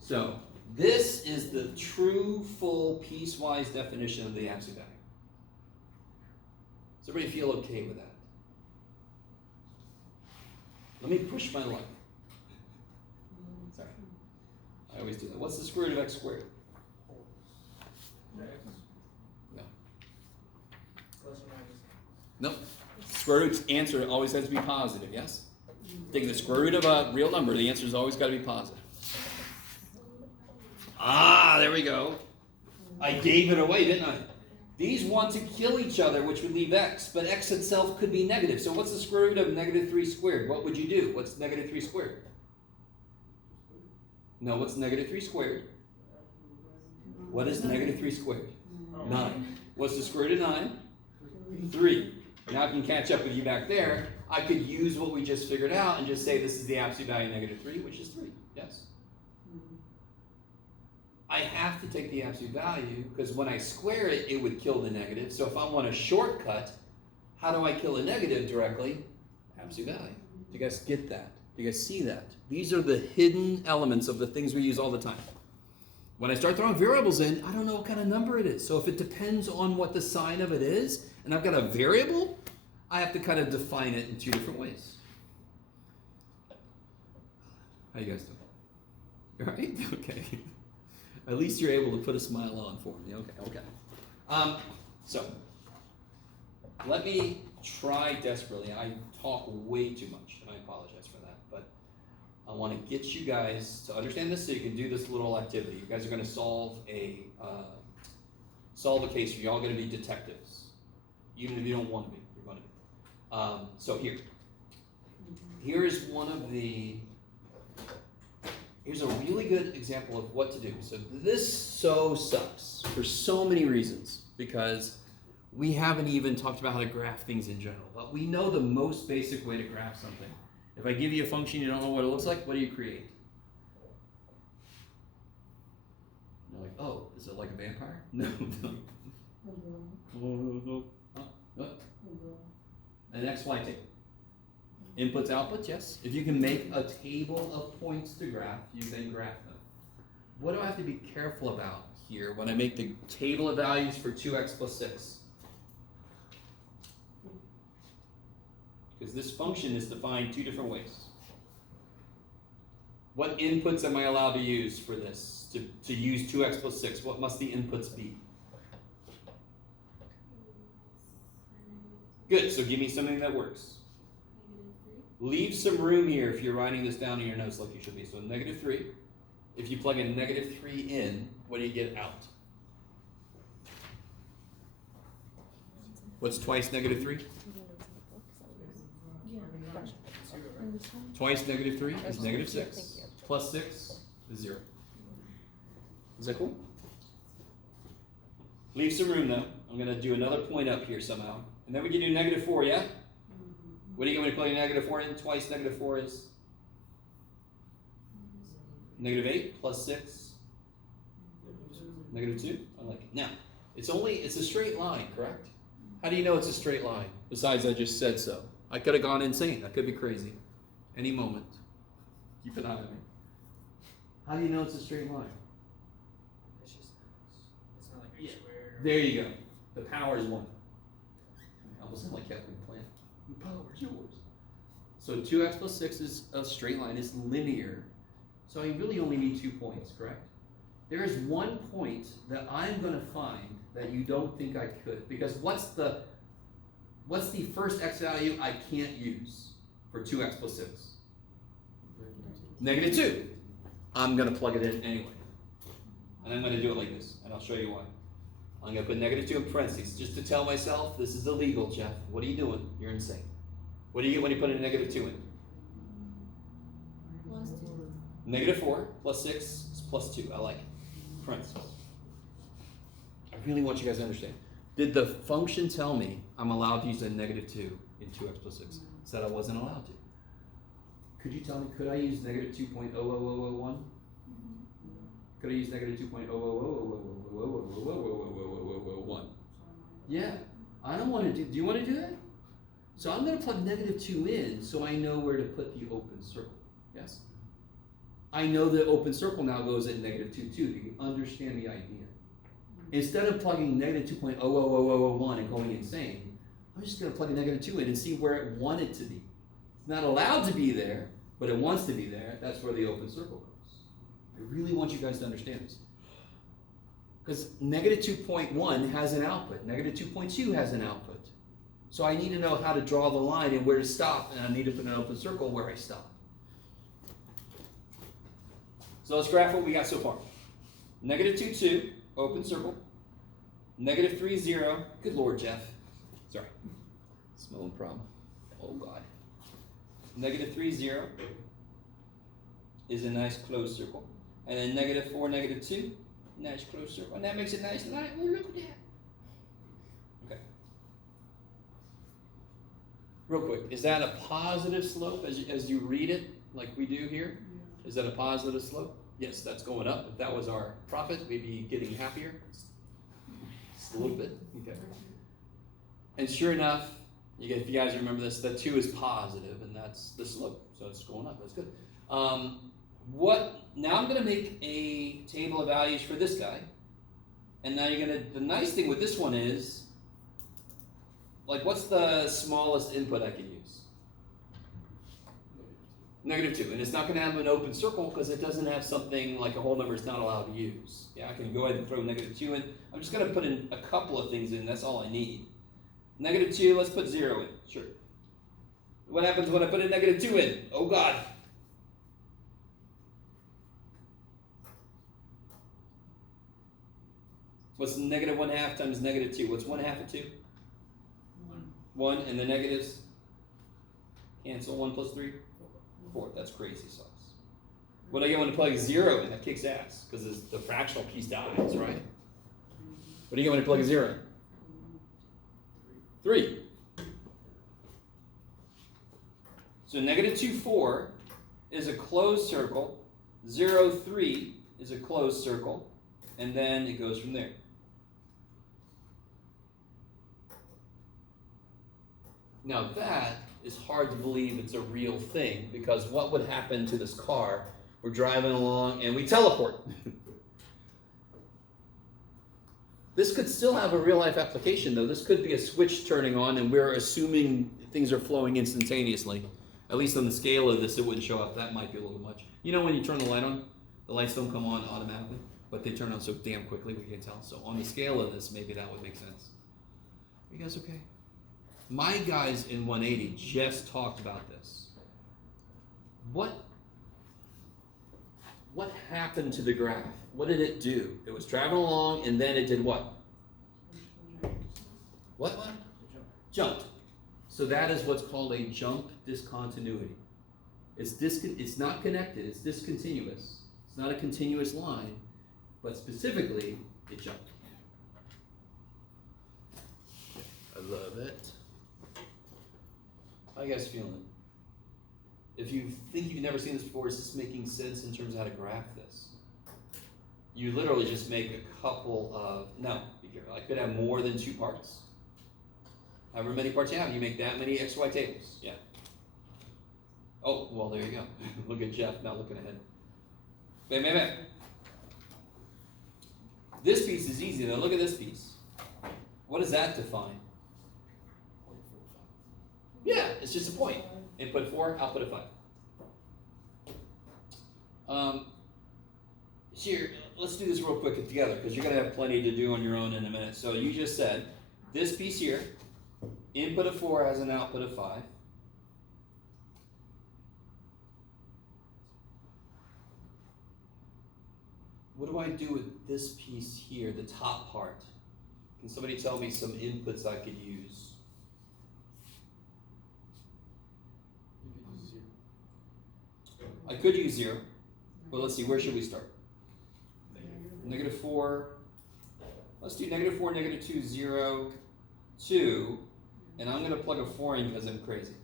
So this is the true, full, piecewise definition of the absolute value. Does everybody feel okay with that? Let me push my luck. Sorry. I always do that. What's the square root of x squared? No. Plus or minus. Nope. Square root's answer always has to be positive, yes? Taking the square root of a real number, the answer's always got to be positive. Ah, there we go. I gave it away, didn't I? These want to kill each other, which would leave x, but x itself could be negative. So what's the square root of -3 squared? What would you do? What's -3 squared? No, what's -3 squared? What is -3 squared? 9. What's the square root of 9? 3. Now I can catch up with you back there. I could use what we just figured out and just say this is the absolute value of -3, which is 3. Yes? I have to take the absolute value because when I square it, it would kill the negative. So if I want a shortcut, how do I kill a negative directly? Absolute value. Do you guys get that? Do you guys see that? These are the hidden elements of the things we use all the time. When I start throwing variables in, I don't know what kind of number it is. So if it depends on what the sign of it is, and I've got a variable, I have to kind of define it in 2 different ways. How you guys doing? You all right? Okay. At least you're able to put a smile on for me. Okay. So, let me try desperately. I talk way too much, and I apologize for that. But I want to get you guys to understand this so you can do this little activity. You guys are going to solve a case. You're all going to be detectives, even if you don't want to be. You're going to be. So here's one of the. Here's a really good example of what to do. So this sucks for so many reasons because we haven't even talked about how to graph things in general. But we know the most basic way to graph something. If I give you a function you don't know what it looks like, what do you create? You're like, oh, is it like a vampire? No. An XY table. Inputs, outputs, yes. If you can make a table of points to graph, you then graph them. What do I have to be careful about here when I make the table of values for 2x plus 6? Because this function is defined 2 different ways. What inputs am I allowed to use for this? To use 2x plus 6, what must the inputs be? Good, so give me something that works. Leave some room here if you're writing this down in your notes like you should be. So -3. If you plug a -3 in, what do you get out? What's twice -3? Twice -3 is -6. Plus 6 is 0. Is that cool? Leave some room though. I'm going to do another point up here somehow. And then we can do -4, yeah? What are you going to plug -4 in? Twice -4 is? -8 plus 6. -2. I like it. Now, it's a straight line, correct? How do you know it's a straight line? Besides, I just said so. I could have gone insane. I could be crazy. Any moment. Keep an eye on me. How do you know it's a straight line? It's not like a square. There you go. The power is 1. I almost sound like Captain Plant. The power is yours. So 2x plus 6 is a straight line. It's linear. So I really only need 2 points, correct? There is one point that I'm going to find that you don't think I could. Because what's the What's the first x value I can't use for 2x plus 6? Negative 2. I'm going to plug it in anyway. And I'm going to do it like this, and I'll show you why. I'm going to put negative 2 in parentheses, just to tell myself, this is illegal, Jeff. What are you doing? You're insane. What do you get when you put a negative 2 in? Plus 2. Negative 4 plus 6 is plus 2. I like it. Parentheses. I really want you guys to understand. Did the function tell me I'm allowed to use a negative 2 in 2x plus 6? It said I wasn't allowed to. Could you tell me, could I use negative 2.00001? Could I use negative 2.00001? Yeah. I don't want to do you want to do that? So I'm going to plug negative 2 in so I know where to put the open circle. Yes? I know the open circle now goes at negative 2, 2. You understand the idea. Instead of plugging negative 2.00001 and going insane, I'm just going to plug a negative 2 in and see where it wanted to be. It's not allowed to be there, but it wants to be there. That's where the open circle goes. I really want you guys to understand this. Because negative 2.1 has an output. Negative 2.2 has an output. So I need to know how to draw the line and where to stop, and I need to put an open circle where I stop. So let's graph what we got so far. Negative 2, 2, open circle. Negative 3, 0. Good Lord, Jeff. Sorry. Smelling problem. Oh, God. Negative 3, 0 is a nice closed circle. And then negative 4, negative 2, nice closed circle. And that makes a nice line. Oh, look at that. Okay. Real quick, is that a positive slope as you read it, like we do here? Is that a positive slope? Yes, that's going up. If that was our profit, we'd be getting happier. Just a little bit. Okay. And sure enough, if you guys remember this, the 2 is positive, and that's the slope. So it's going up. That's good. Now I'm going to make a table of values for this guy. And now the nice thing with this one is, like, what's the smallest input I can use? Negative 2. And it's not going to have an open circle because it doesn't have something like a whole number it's not allowed to use. Yeah, I can go ahead and throw negative 2 in. I'm just going to put in a couple of things in. That's all I need. Negative 2, let's put 0 in. Sure. What happens when I put a negative 2 in? Oh, God. What's negative 1/2 times negative 2? What's 1/2 of 2? 1. And the negatives? Cancel. 1 plus 3? 4. That's crazy sauce. What do I get when I plug 0 in? That kicks ass because the fractional piece dies, right? What do you get when I plug a 0 in? 3. So negative 2, 4 is a closed circle. 0, 3 is a closed circle. And then it goes from there. Now that is hard to believe it's a real thing, because what would happen to this car? We're driving along and we teleport. This could still have a real life application though. This could be a switch turning on and we're assuming things are flowing instantaneously. At least on the scale of this, it wouldn't show up. That might be a little much. You know when you turn the light on, the lights don't come on automatically, but they turn on so damn quickly we can tell. So on the scale of this, maybe that would make sense. Are you guys okay? My guys in 180 just talked about this. What happened to the graph? What did it do? It was traveling along and then it did what? What? Jumped. So that is what's called a jump discontinuity. It's not connected, it's discontinuous. It's not a continuous line, but specifically, it jumped. I love it. How you guys feeling? If you think you've never seen this before, is this making sense in terms of how to graph this? You literally just make a couple of, no, be careful. I could have more than 2 parts. However many parts you have, you make that many XY tables. Yeah. Oh, well, there you go. Look at Jeff now looking ahead. Bam. This piece is easy though. Look at this piece. What does that define? Yeah, it's just a point. Input 4, output of 5. Here, let's do this real quick together because you're going to have plenty to do on your own in a minute. So you just said this piece here input of 4 has an output of 5. What do I do with this piece here, the top part? Can somebody tell me some inputs I could use? I could use 0. Well, let's see, where should we start? Negative 4. Let's do negative 4, negative 2, 0, 2. And I'm going to plug a 4 in because I'm crazy.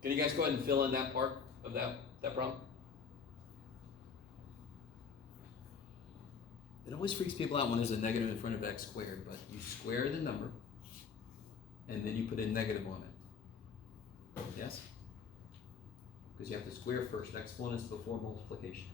Can you guys go ahead and fill in that part of that problem? It always freaks people out when there's a negative in front of x squared, but you square the number, and then you put a negative on it. Yes? Because you have to square first. Exponents before multiplication.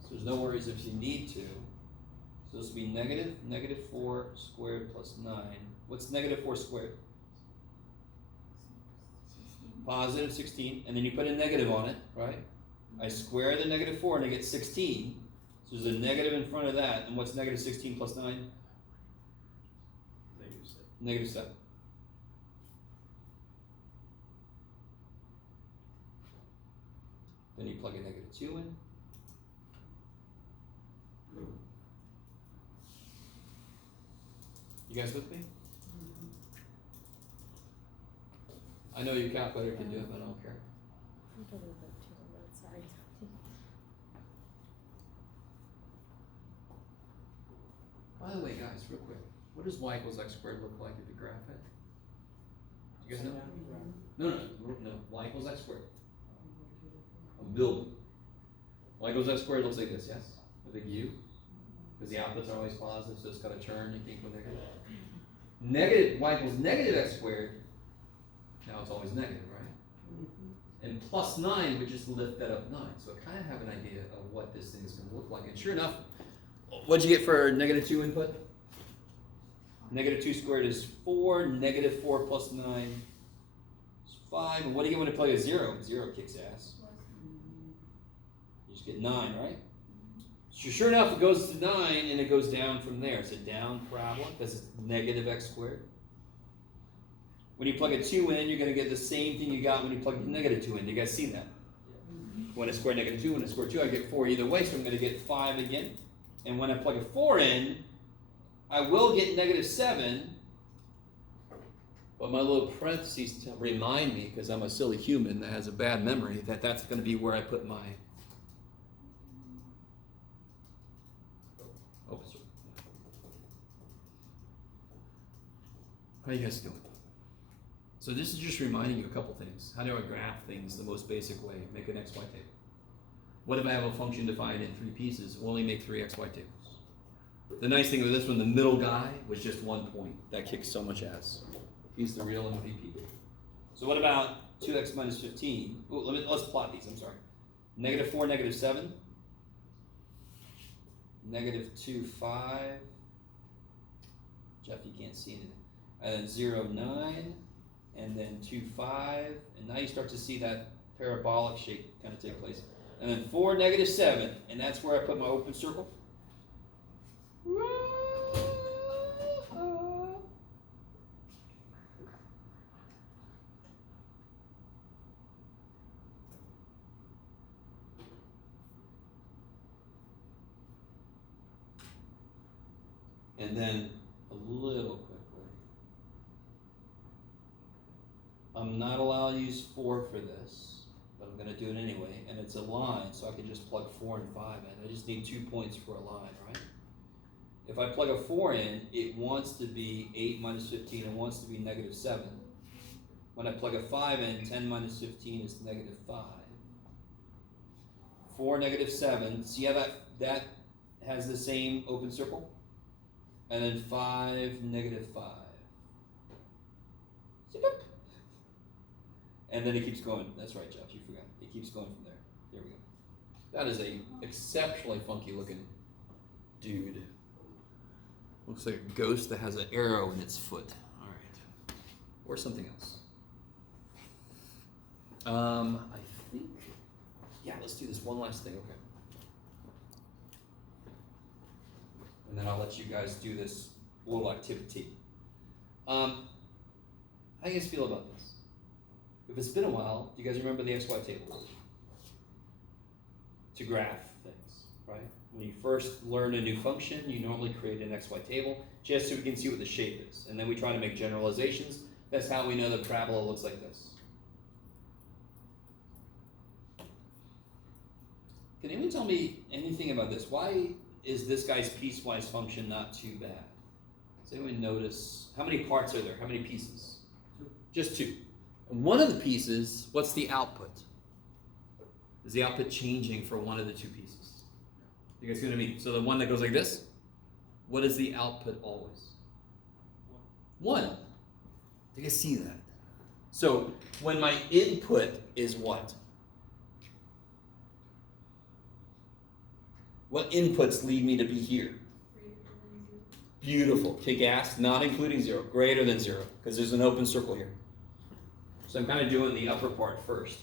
So there's no worries if you need to. So this will be negative 4 squared plus 9. What's negative 4 squared? Positive 16, and then you put a negative on it, right? I square the negative 4 and I get 16. So there's a negative in front of that, and what's negative 16 plus 9? Negative 7. Then you plug a negative 2 in. You guys with me? I know your calculator can do it, but I don't care. I'm getting a bit too loud, sorry. By the way, guys, real quick, what does y equals x squared look like if you graph it? You guys know? No, y equals x squared. I'm building. Y equals x squared looks like this, yes? A big U. Because the outputs are always positive, so it's got to turn, you can't go negative. Negative, y equals negative x squared, now it's always negative, right? And plus 9 would just lift that up 9. So I kind of have an idea of what this thing is going to look like. And sure enough, what'd you get for negative 2 input? Negative 2 squared is 4, negative 4 plus 9 is 5. And what do you get when you plug a 0? 0 kicks ass. You just get 9, right? So sure enough, it goes to 9 and it goes down from there. It's a down parabola because it's negative x squared. When you plug a 2 in, you're going to get the same thing you got when you plug the negative 2 in. You guys seen that? When I square negative 2, when I square 2, I get 4 either way, so I'm going to get 5 again. And when I plug a 4 in, I will get negative 7. But my little parentheses remind me, because I'm a silly human that has a bad memory, that that's going to be where I put my... Oh, sorry. How you guys doing? So this is just reminding you a couple things. How do I graph things the most basic way? Make an XY table. What if I have a function defined in 3 pieces? Only make 3 XY tables. The nice thing with this one, the middle guy was just 1 point. That kicks so much ass. He's the real MVP. So what about 2x minus 15? Oh, let's plot these, I'm sorry. Negative 4, negative 7. Negative 2, 5. Jeff, you can't see anything. And then 0, 9. And then 2, 5, and now you start to see that parabolic shape kind of take place. And then 4, negative 7, and that's where I put my open circle. And then a little quickly. I'm not allowed to use 4 for this, but I'm going to do it anyway. And it's a line, so I can just plug 4 and 5 in. I just need 2 points for a line, right? If I plug a 4 in, it wants to be 8 minus 15. It wants to be negative 7. When I plug a 5 in, 10 minus 15 is negative 5. 4, negative 7. See how that has the same open circle? And then 5, negative 5. And then it keeps going. That's right, Jeff, you forgot. It keeps going from there. There we go. That is a exceptionally funky looking dude. Looks like a ghost that has an arrow in its foot. All right. Or something else. I think, yeah, let's do this one last thing, okay. And then I'll let you guys do this little activity. How do you guys feel about this? If it's been a while, do you guys remember the XY table? To graph things, right? When you first learn a new function, you normally create an XY table just so we can see what the shape is. And then we try to make generalizations. That's how we know the parabola looks like this. Can anyone tell me anything about this? Why is this guy's piecewise function not too bad? Does anyone notice? How many parts are there? How many pieces? Just two. One of the pieces, what's the output? Is the output changing for one of the two pieces? You guys see what I mean? So the one that goes like this, what is the output always? 1. Do you guys see that? So when my input is what? What inputs lead me to be here? Beautiful. Kick ass, not including 0. Greater than 0, because there's an open circle here. So I'm kind of doing the upper part first.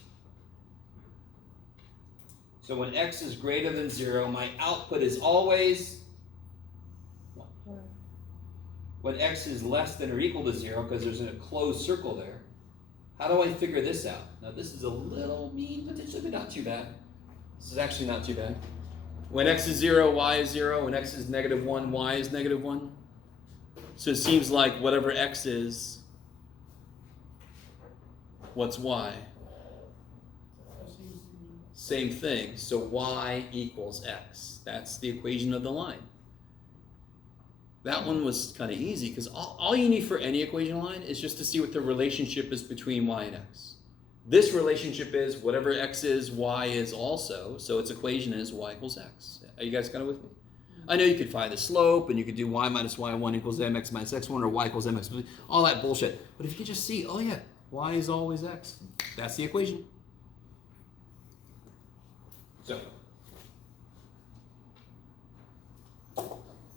So when x is greater than 0, my output is always 1. When x is less than or equal to 0, because there's a closed circle there, how do I figure this out? Now this is a little mean, potentially, but not too bad. This is actually not too bad. When x is 0, y is 0. When x is -1, y is -1. So it seems like whatever x is, what's y? Same thing. So y equals x. That's the equation of the line. That one was kind of easy because all you need for any equation line is just to see what the relationship is between y and x. This relationship is whatever x is, y is also. So its equation is y equals x. Are you guys kind of with me? I know you could find the slope and you could do y minus y1 equals mx minus x1 or y equals mx, all that bullshit. But if you could just see, oh yeah, y is always x. That's the equation. So,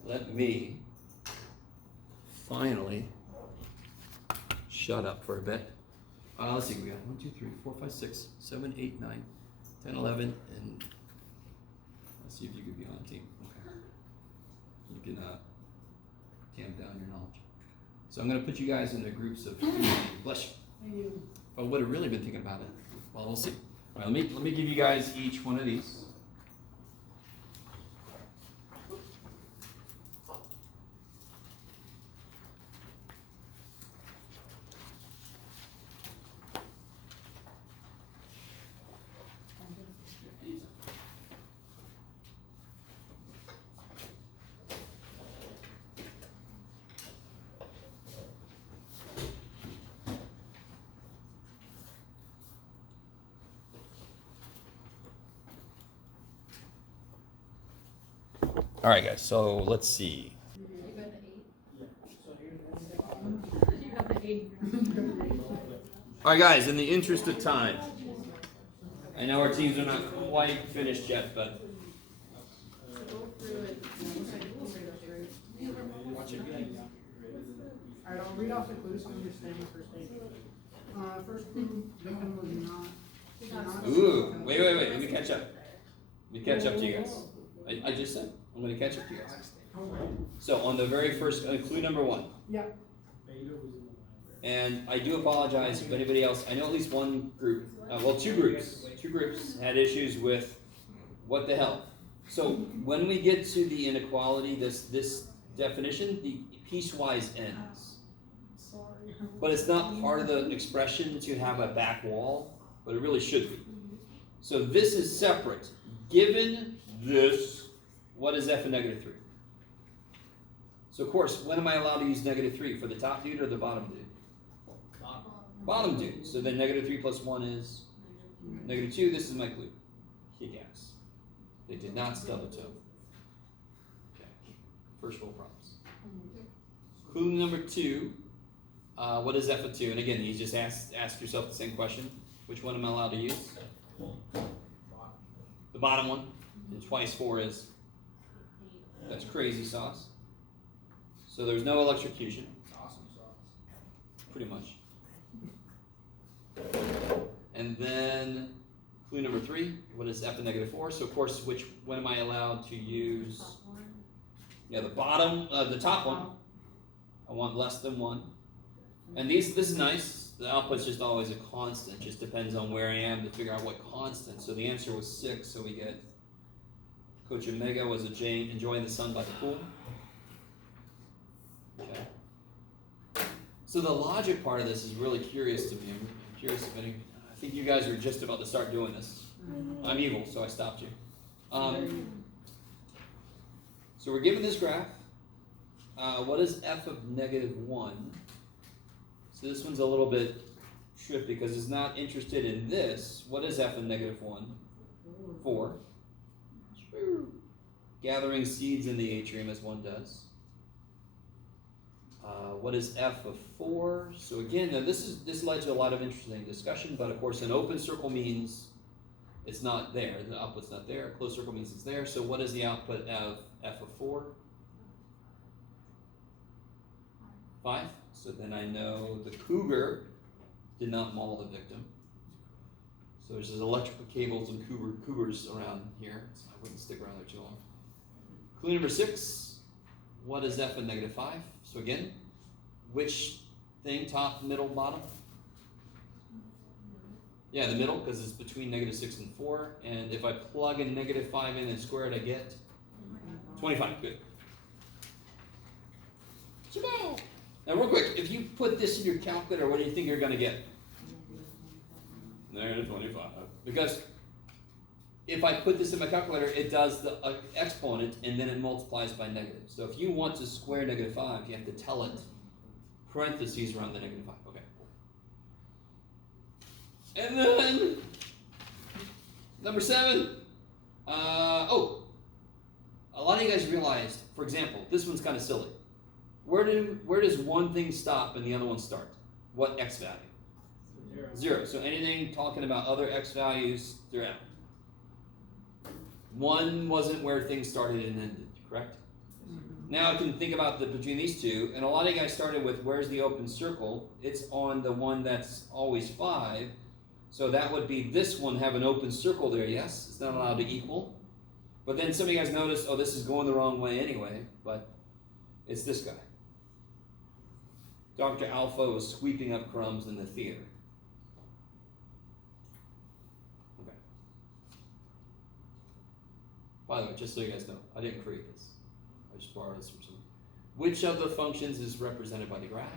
let me finally shut up for a bit. Let's see, we got 1, 2, 3, 4, 5, 6, 7, 8, 9, 10, 11, and let's see if you could be on team. Okay. You can tamp down your knowledge. So I'm going to put you guys into groups of, bless you. If I would have really been thinking about it, well, we'll see. All right, let me give you guys each one of these. All right, guys, so let's see. All right, guys, in the interest of time, I know our teams are not quite finished yet, but Alright, I'll read off the clues so you're staying with first page. First clue, victim was not. ooh, wait, let me catch up. Let me catch up to you guys. I just said, I'm going to catch up to you guys. So on the very first, clue number 1. Yeah. And I do apologize if anybody else, I know at least one group, two groups had issues with what the hell. So when we get to the inequality, this definition, the piecewise ends. But it's not part of the expression to have a back wall, but it really should be. So this is separate. Given this, what is f of -3? So of course, when am I allowed to use -3? For the top dude or the bottom dude? Bottom dude. So then -3 plus 1 is -2. This is my clue. Kick ass. They did not stub a toe. Okay. First world problems. Clue number 2. What is f of 2? And again, you just ask yourself the same question. Which one am I allowed to use? the bottom one, and twice 4 is, that's crazy sauce. So there's no electrocution, It's awesome sauce. pretty much. And then clue number 3, what is f of negative 4? So of course, when am I allowed to use? Yeah, the bottom, the top one. I want less than 1. And this is nice. The output's just always a constant. Just depends on where I am to figure out what constant. So the answer was 6. So we get Coach Omega was enjoying the sun by the pool. Okay. So the logic part of this is really curious to me. I'm curious if any. I think you guys are just about to start doing this. I'm evil, so I stopped you. So we're given this graph. What is f of negative 1? So this one's a little bit tricky because it's not interested in this. What is f of negative 1? 4. Gathering seeds in the atrium as one does. What is f of 4? So again, now this led to a lot of interesting discussion, but of course an open circle means it's not there. The output's not there. A closed circle means it's there. So what is the output of f of 4? 5. So then I know the cougar did not maul the victim. So there's electrical cables and cougars around here, so I wouldn't stick around there too long. Clue number 6, what is f of negative 5? So again, which thing, top, middle, bottom? Yeah, the middle, because it's between negative 6 and 4. And if I plug in negative 5 in and square it, I get 25. Good. Jamal! Now, real quick, if you put this in your calculator, what do you think you're going to get? Negative 25. Because if I put this in my calculator, it does the exponent and then it multiplies by negative. So if you want to square negative 5, you have to tell it parentheses around the negative 5. Okay. And then number 7. A lot of you guys realized, for example, this one's kind of silly. Where does one thing stop and the other one start? What x value? 0. So anything talking about other x values, they're out. 1 wasn't where things started and ended, correct? Now I can think about between these two, and a lot of you guys started with where's the open circle? It's on the one that's always 5. So that would be this one have an open circle there, yes? It's not allowed to equal. But then some of you guys noticed, oh, this is going the wrong way anyway, but it's this guy. Dr. Alpha was sweeping up crumbs in the theater. Okay. By the way, just so you guys know, I didn't create this. I just borrowed this from someone. Which of the functions is represented by the graph?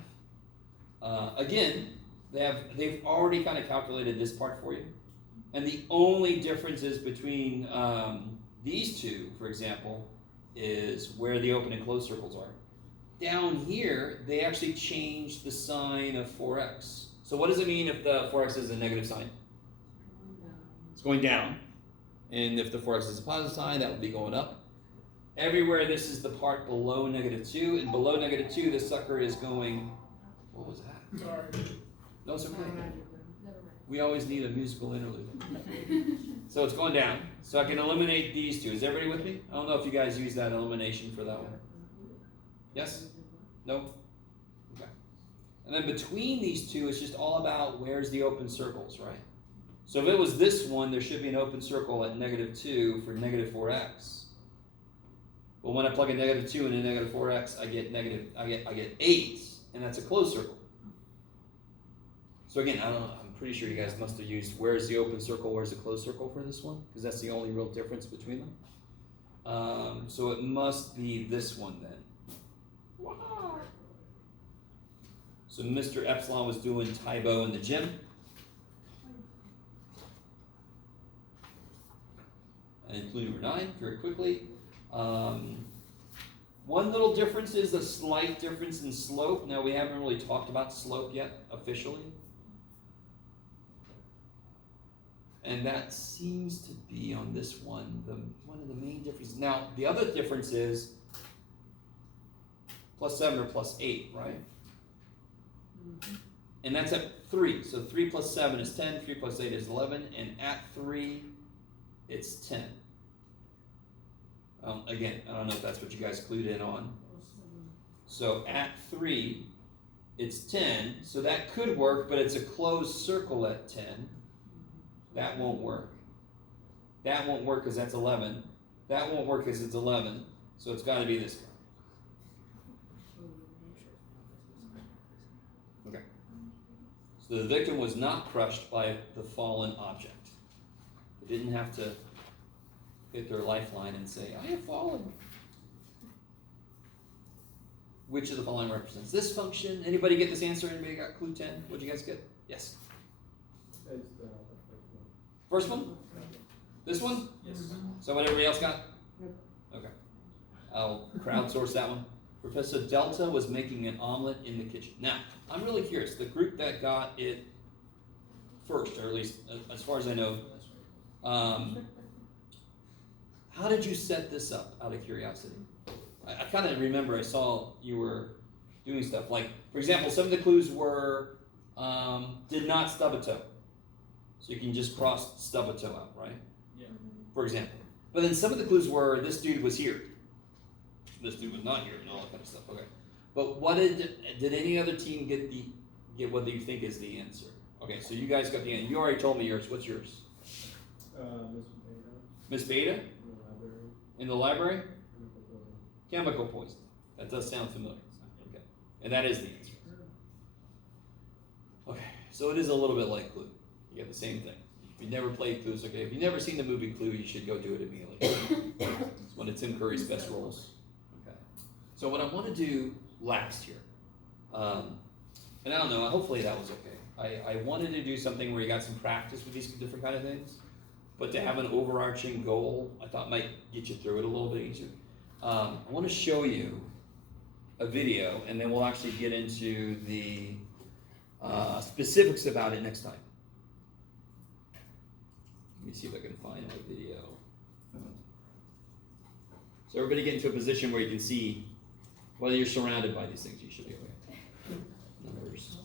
Again, they've already kind of calculated this part for you. And the only differences between these two, for example, is where the open and closed circles are. Down here, they actually changed the sign of 4x. So what does it mean if the 4x is a negative sign? It's going down. And if the 4x is a positive sign, that would be going up. Everywhere, this is the part below negative 2. And below negative 2, the sucker is going... What was that? Sorry. No, it's okay. We always need a musical interlude. So it's going down. So I can eliminate these two. Is everybody with me? I don't know if you guys use that elimination for that one. Yes? No? Okay. And then between these two, it's just all about where's the open circles, right? So if it was this one, there should be an open circle at negative 2 for negative 4x. But when I plug a negative 2 into negative 4x, I get 8, and that's a closed circle. So again, I don't know, I'm pretty sure you guys must have used where's the open circle, where's the closed circle for this one, because that's the only real difference between them. So it must be this one then. Wow. So Mr. Epsilon was doing Taibo in the gym. And clue number 9, very quickly. One little difference is the slight difference in slope. Now we haven't really talked about slope yet, officially. And that seems to be on this one, one of the main differences. Now, the other difference is plus 7 or plus 8, right? Mm-hmm. And that's at 3. So 3 plus 7 is 10, 3 plus 8 is 11, and at 3, it's 10. Again, I don't know if that's what you guys clued in on. So at 3, it's 10, so that could work, but it's a closed circle at 10. That won't work. That won't work because that's 11. That won't work because it's 11, so it's got to be this guy. Okay. So the victim was not crushed by the fallen object. They didn't have to hit their lifeline and say, I have fallen. Which of the following represents this function? Anybody get this answer? Anybody got clue 10? What'd you guys get? Yes. It's the first one. First one? This one? Yes. So what everybody else got? Yep. Okay. I'll crowdsource that one. Professor Delta was making an omelet in the kitchen. Now, I'm really curious. The group that got it first, or at least as far as I know, how did you set this up, out of curiosity? I kind of remember I saw you were doing stuff. Like, for example, some of the clues were did not stub a toe. So you can just cross stub a toe out, right? Yeah. For example. But then some of the clues were this dude was here. This dude was not here, and all that kind of stuff. Okay. But what did any other team get what you think is the answer? Okay, so you guys got the answer. You already told me yours. What's yours? Miss Beta, Miss Beta? in the library, In the library? chemical poison. Chemical poison. That does sound familiar. Okay. And that is the answer. Okay, so it is a little bit like Clue. You get the same thing. If you've never played Clues, okay, if you've never seen the movie Clue, you should go do it immediately. It's one of Tim Curry's best roles. Okay. So what I want to do last here, and I don't know, hopefully that was okay. I wanted to do something where you got some practice with these different kind of things, but to have an overarching goal, I thought might get you through it a little bit easier. I want to show you a video, and then we'll actually get into the specifics about it next time. Let me see if I can find my video. So everybody get into a position where you can see whether you're surrounded by these things. You should be okay. Numbers.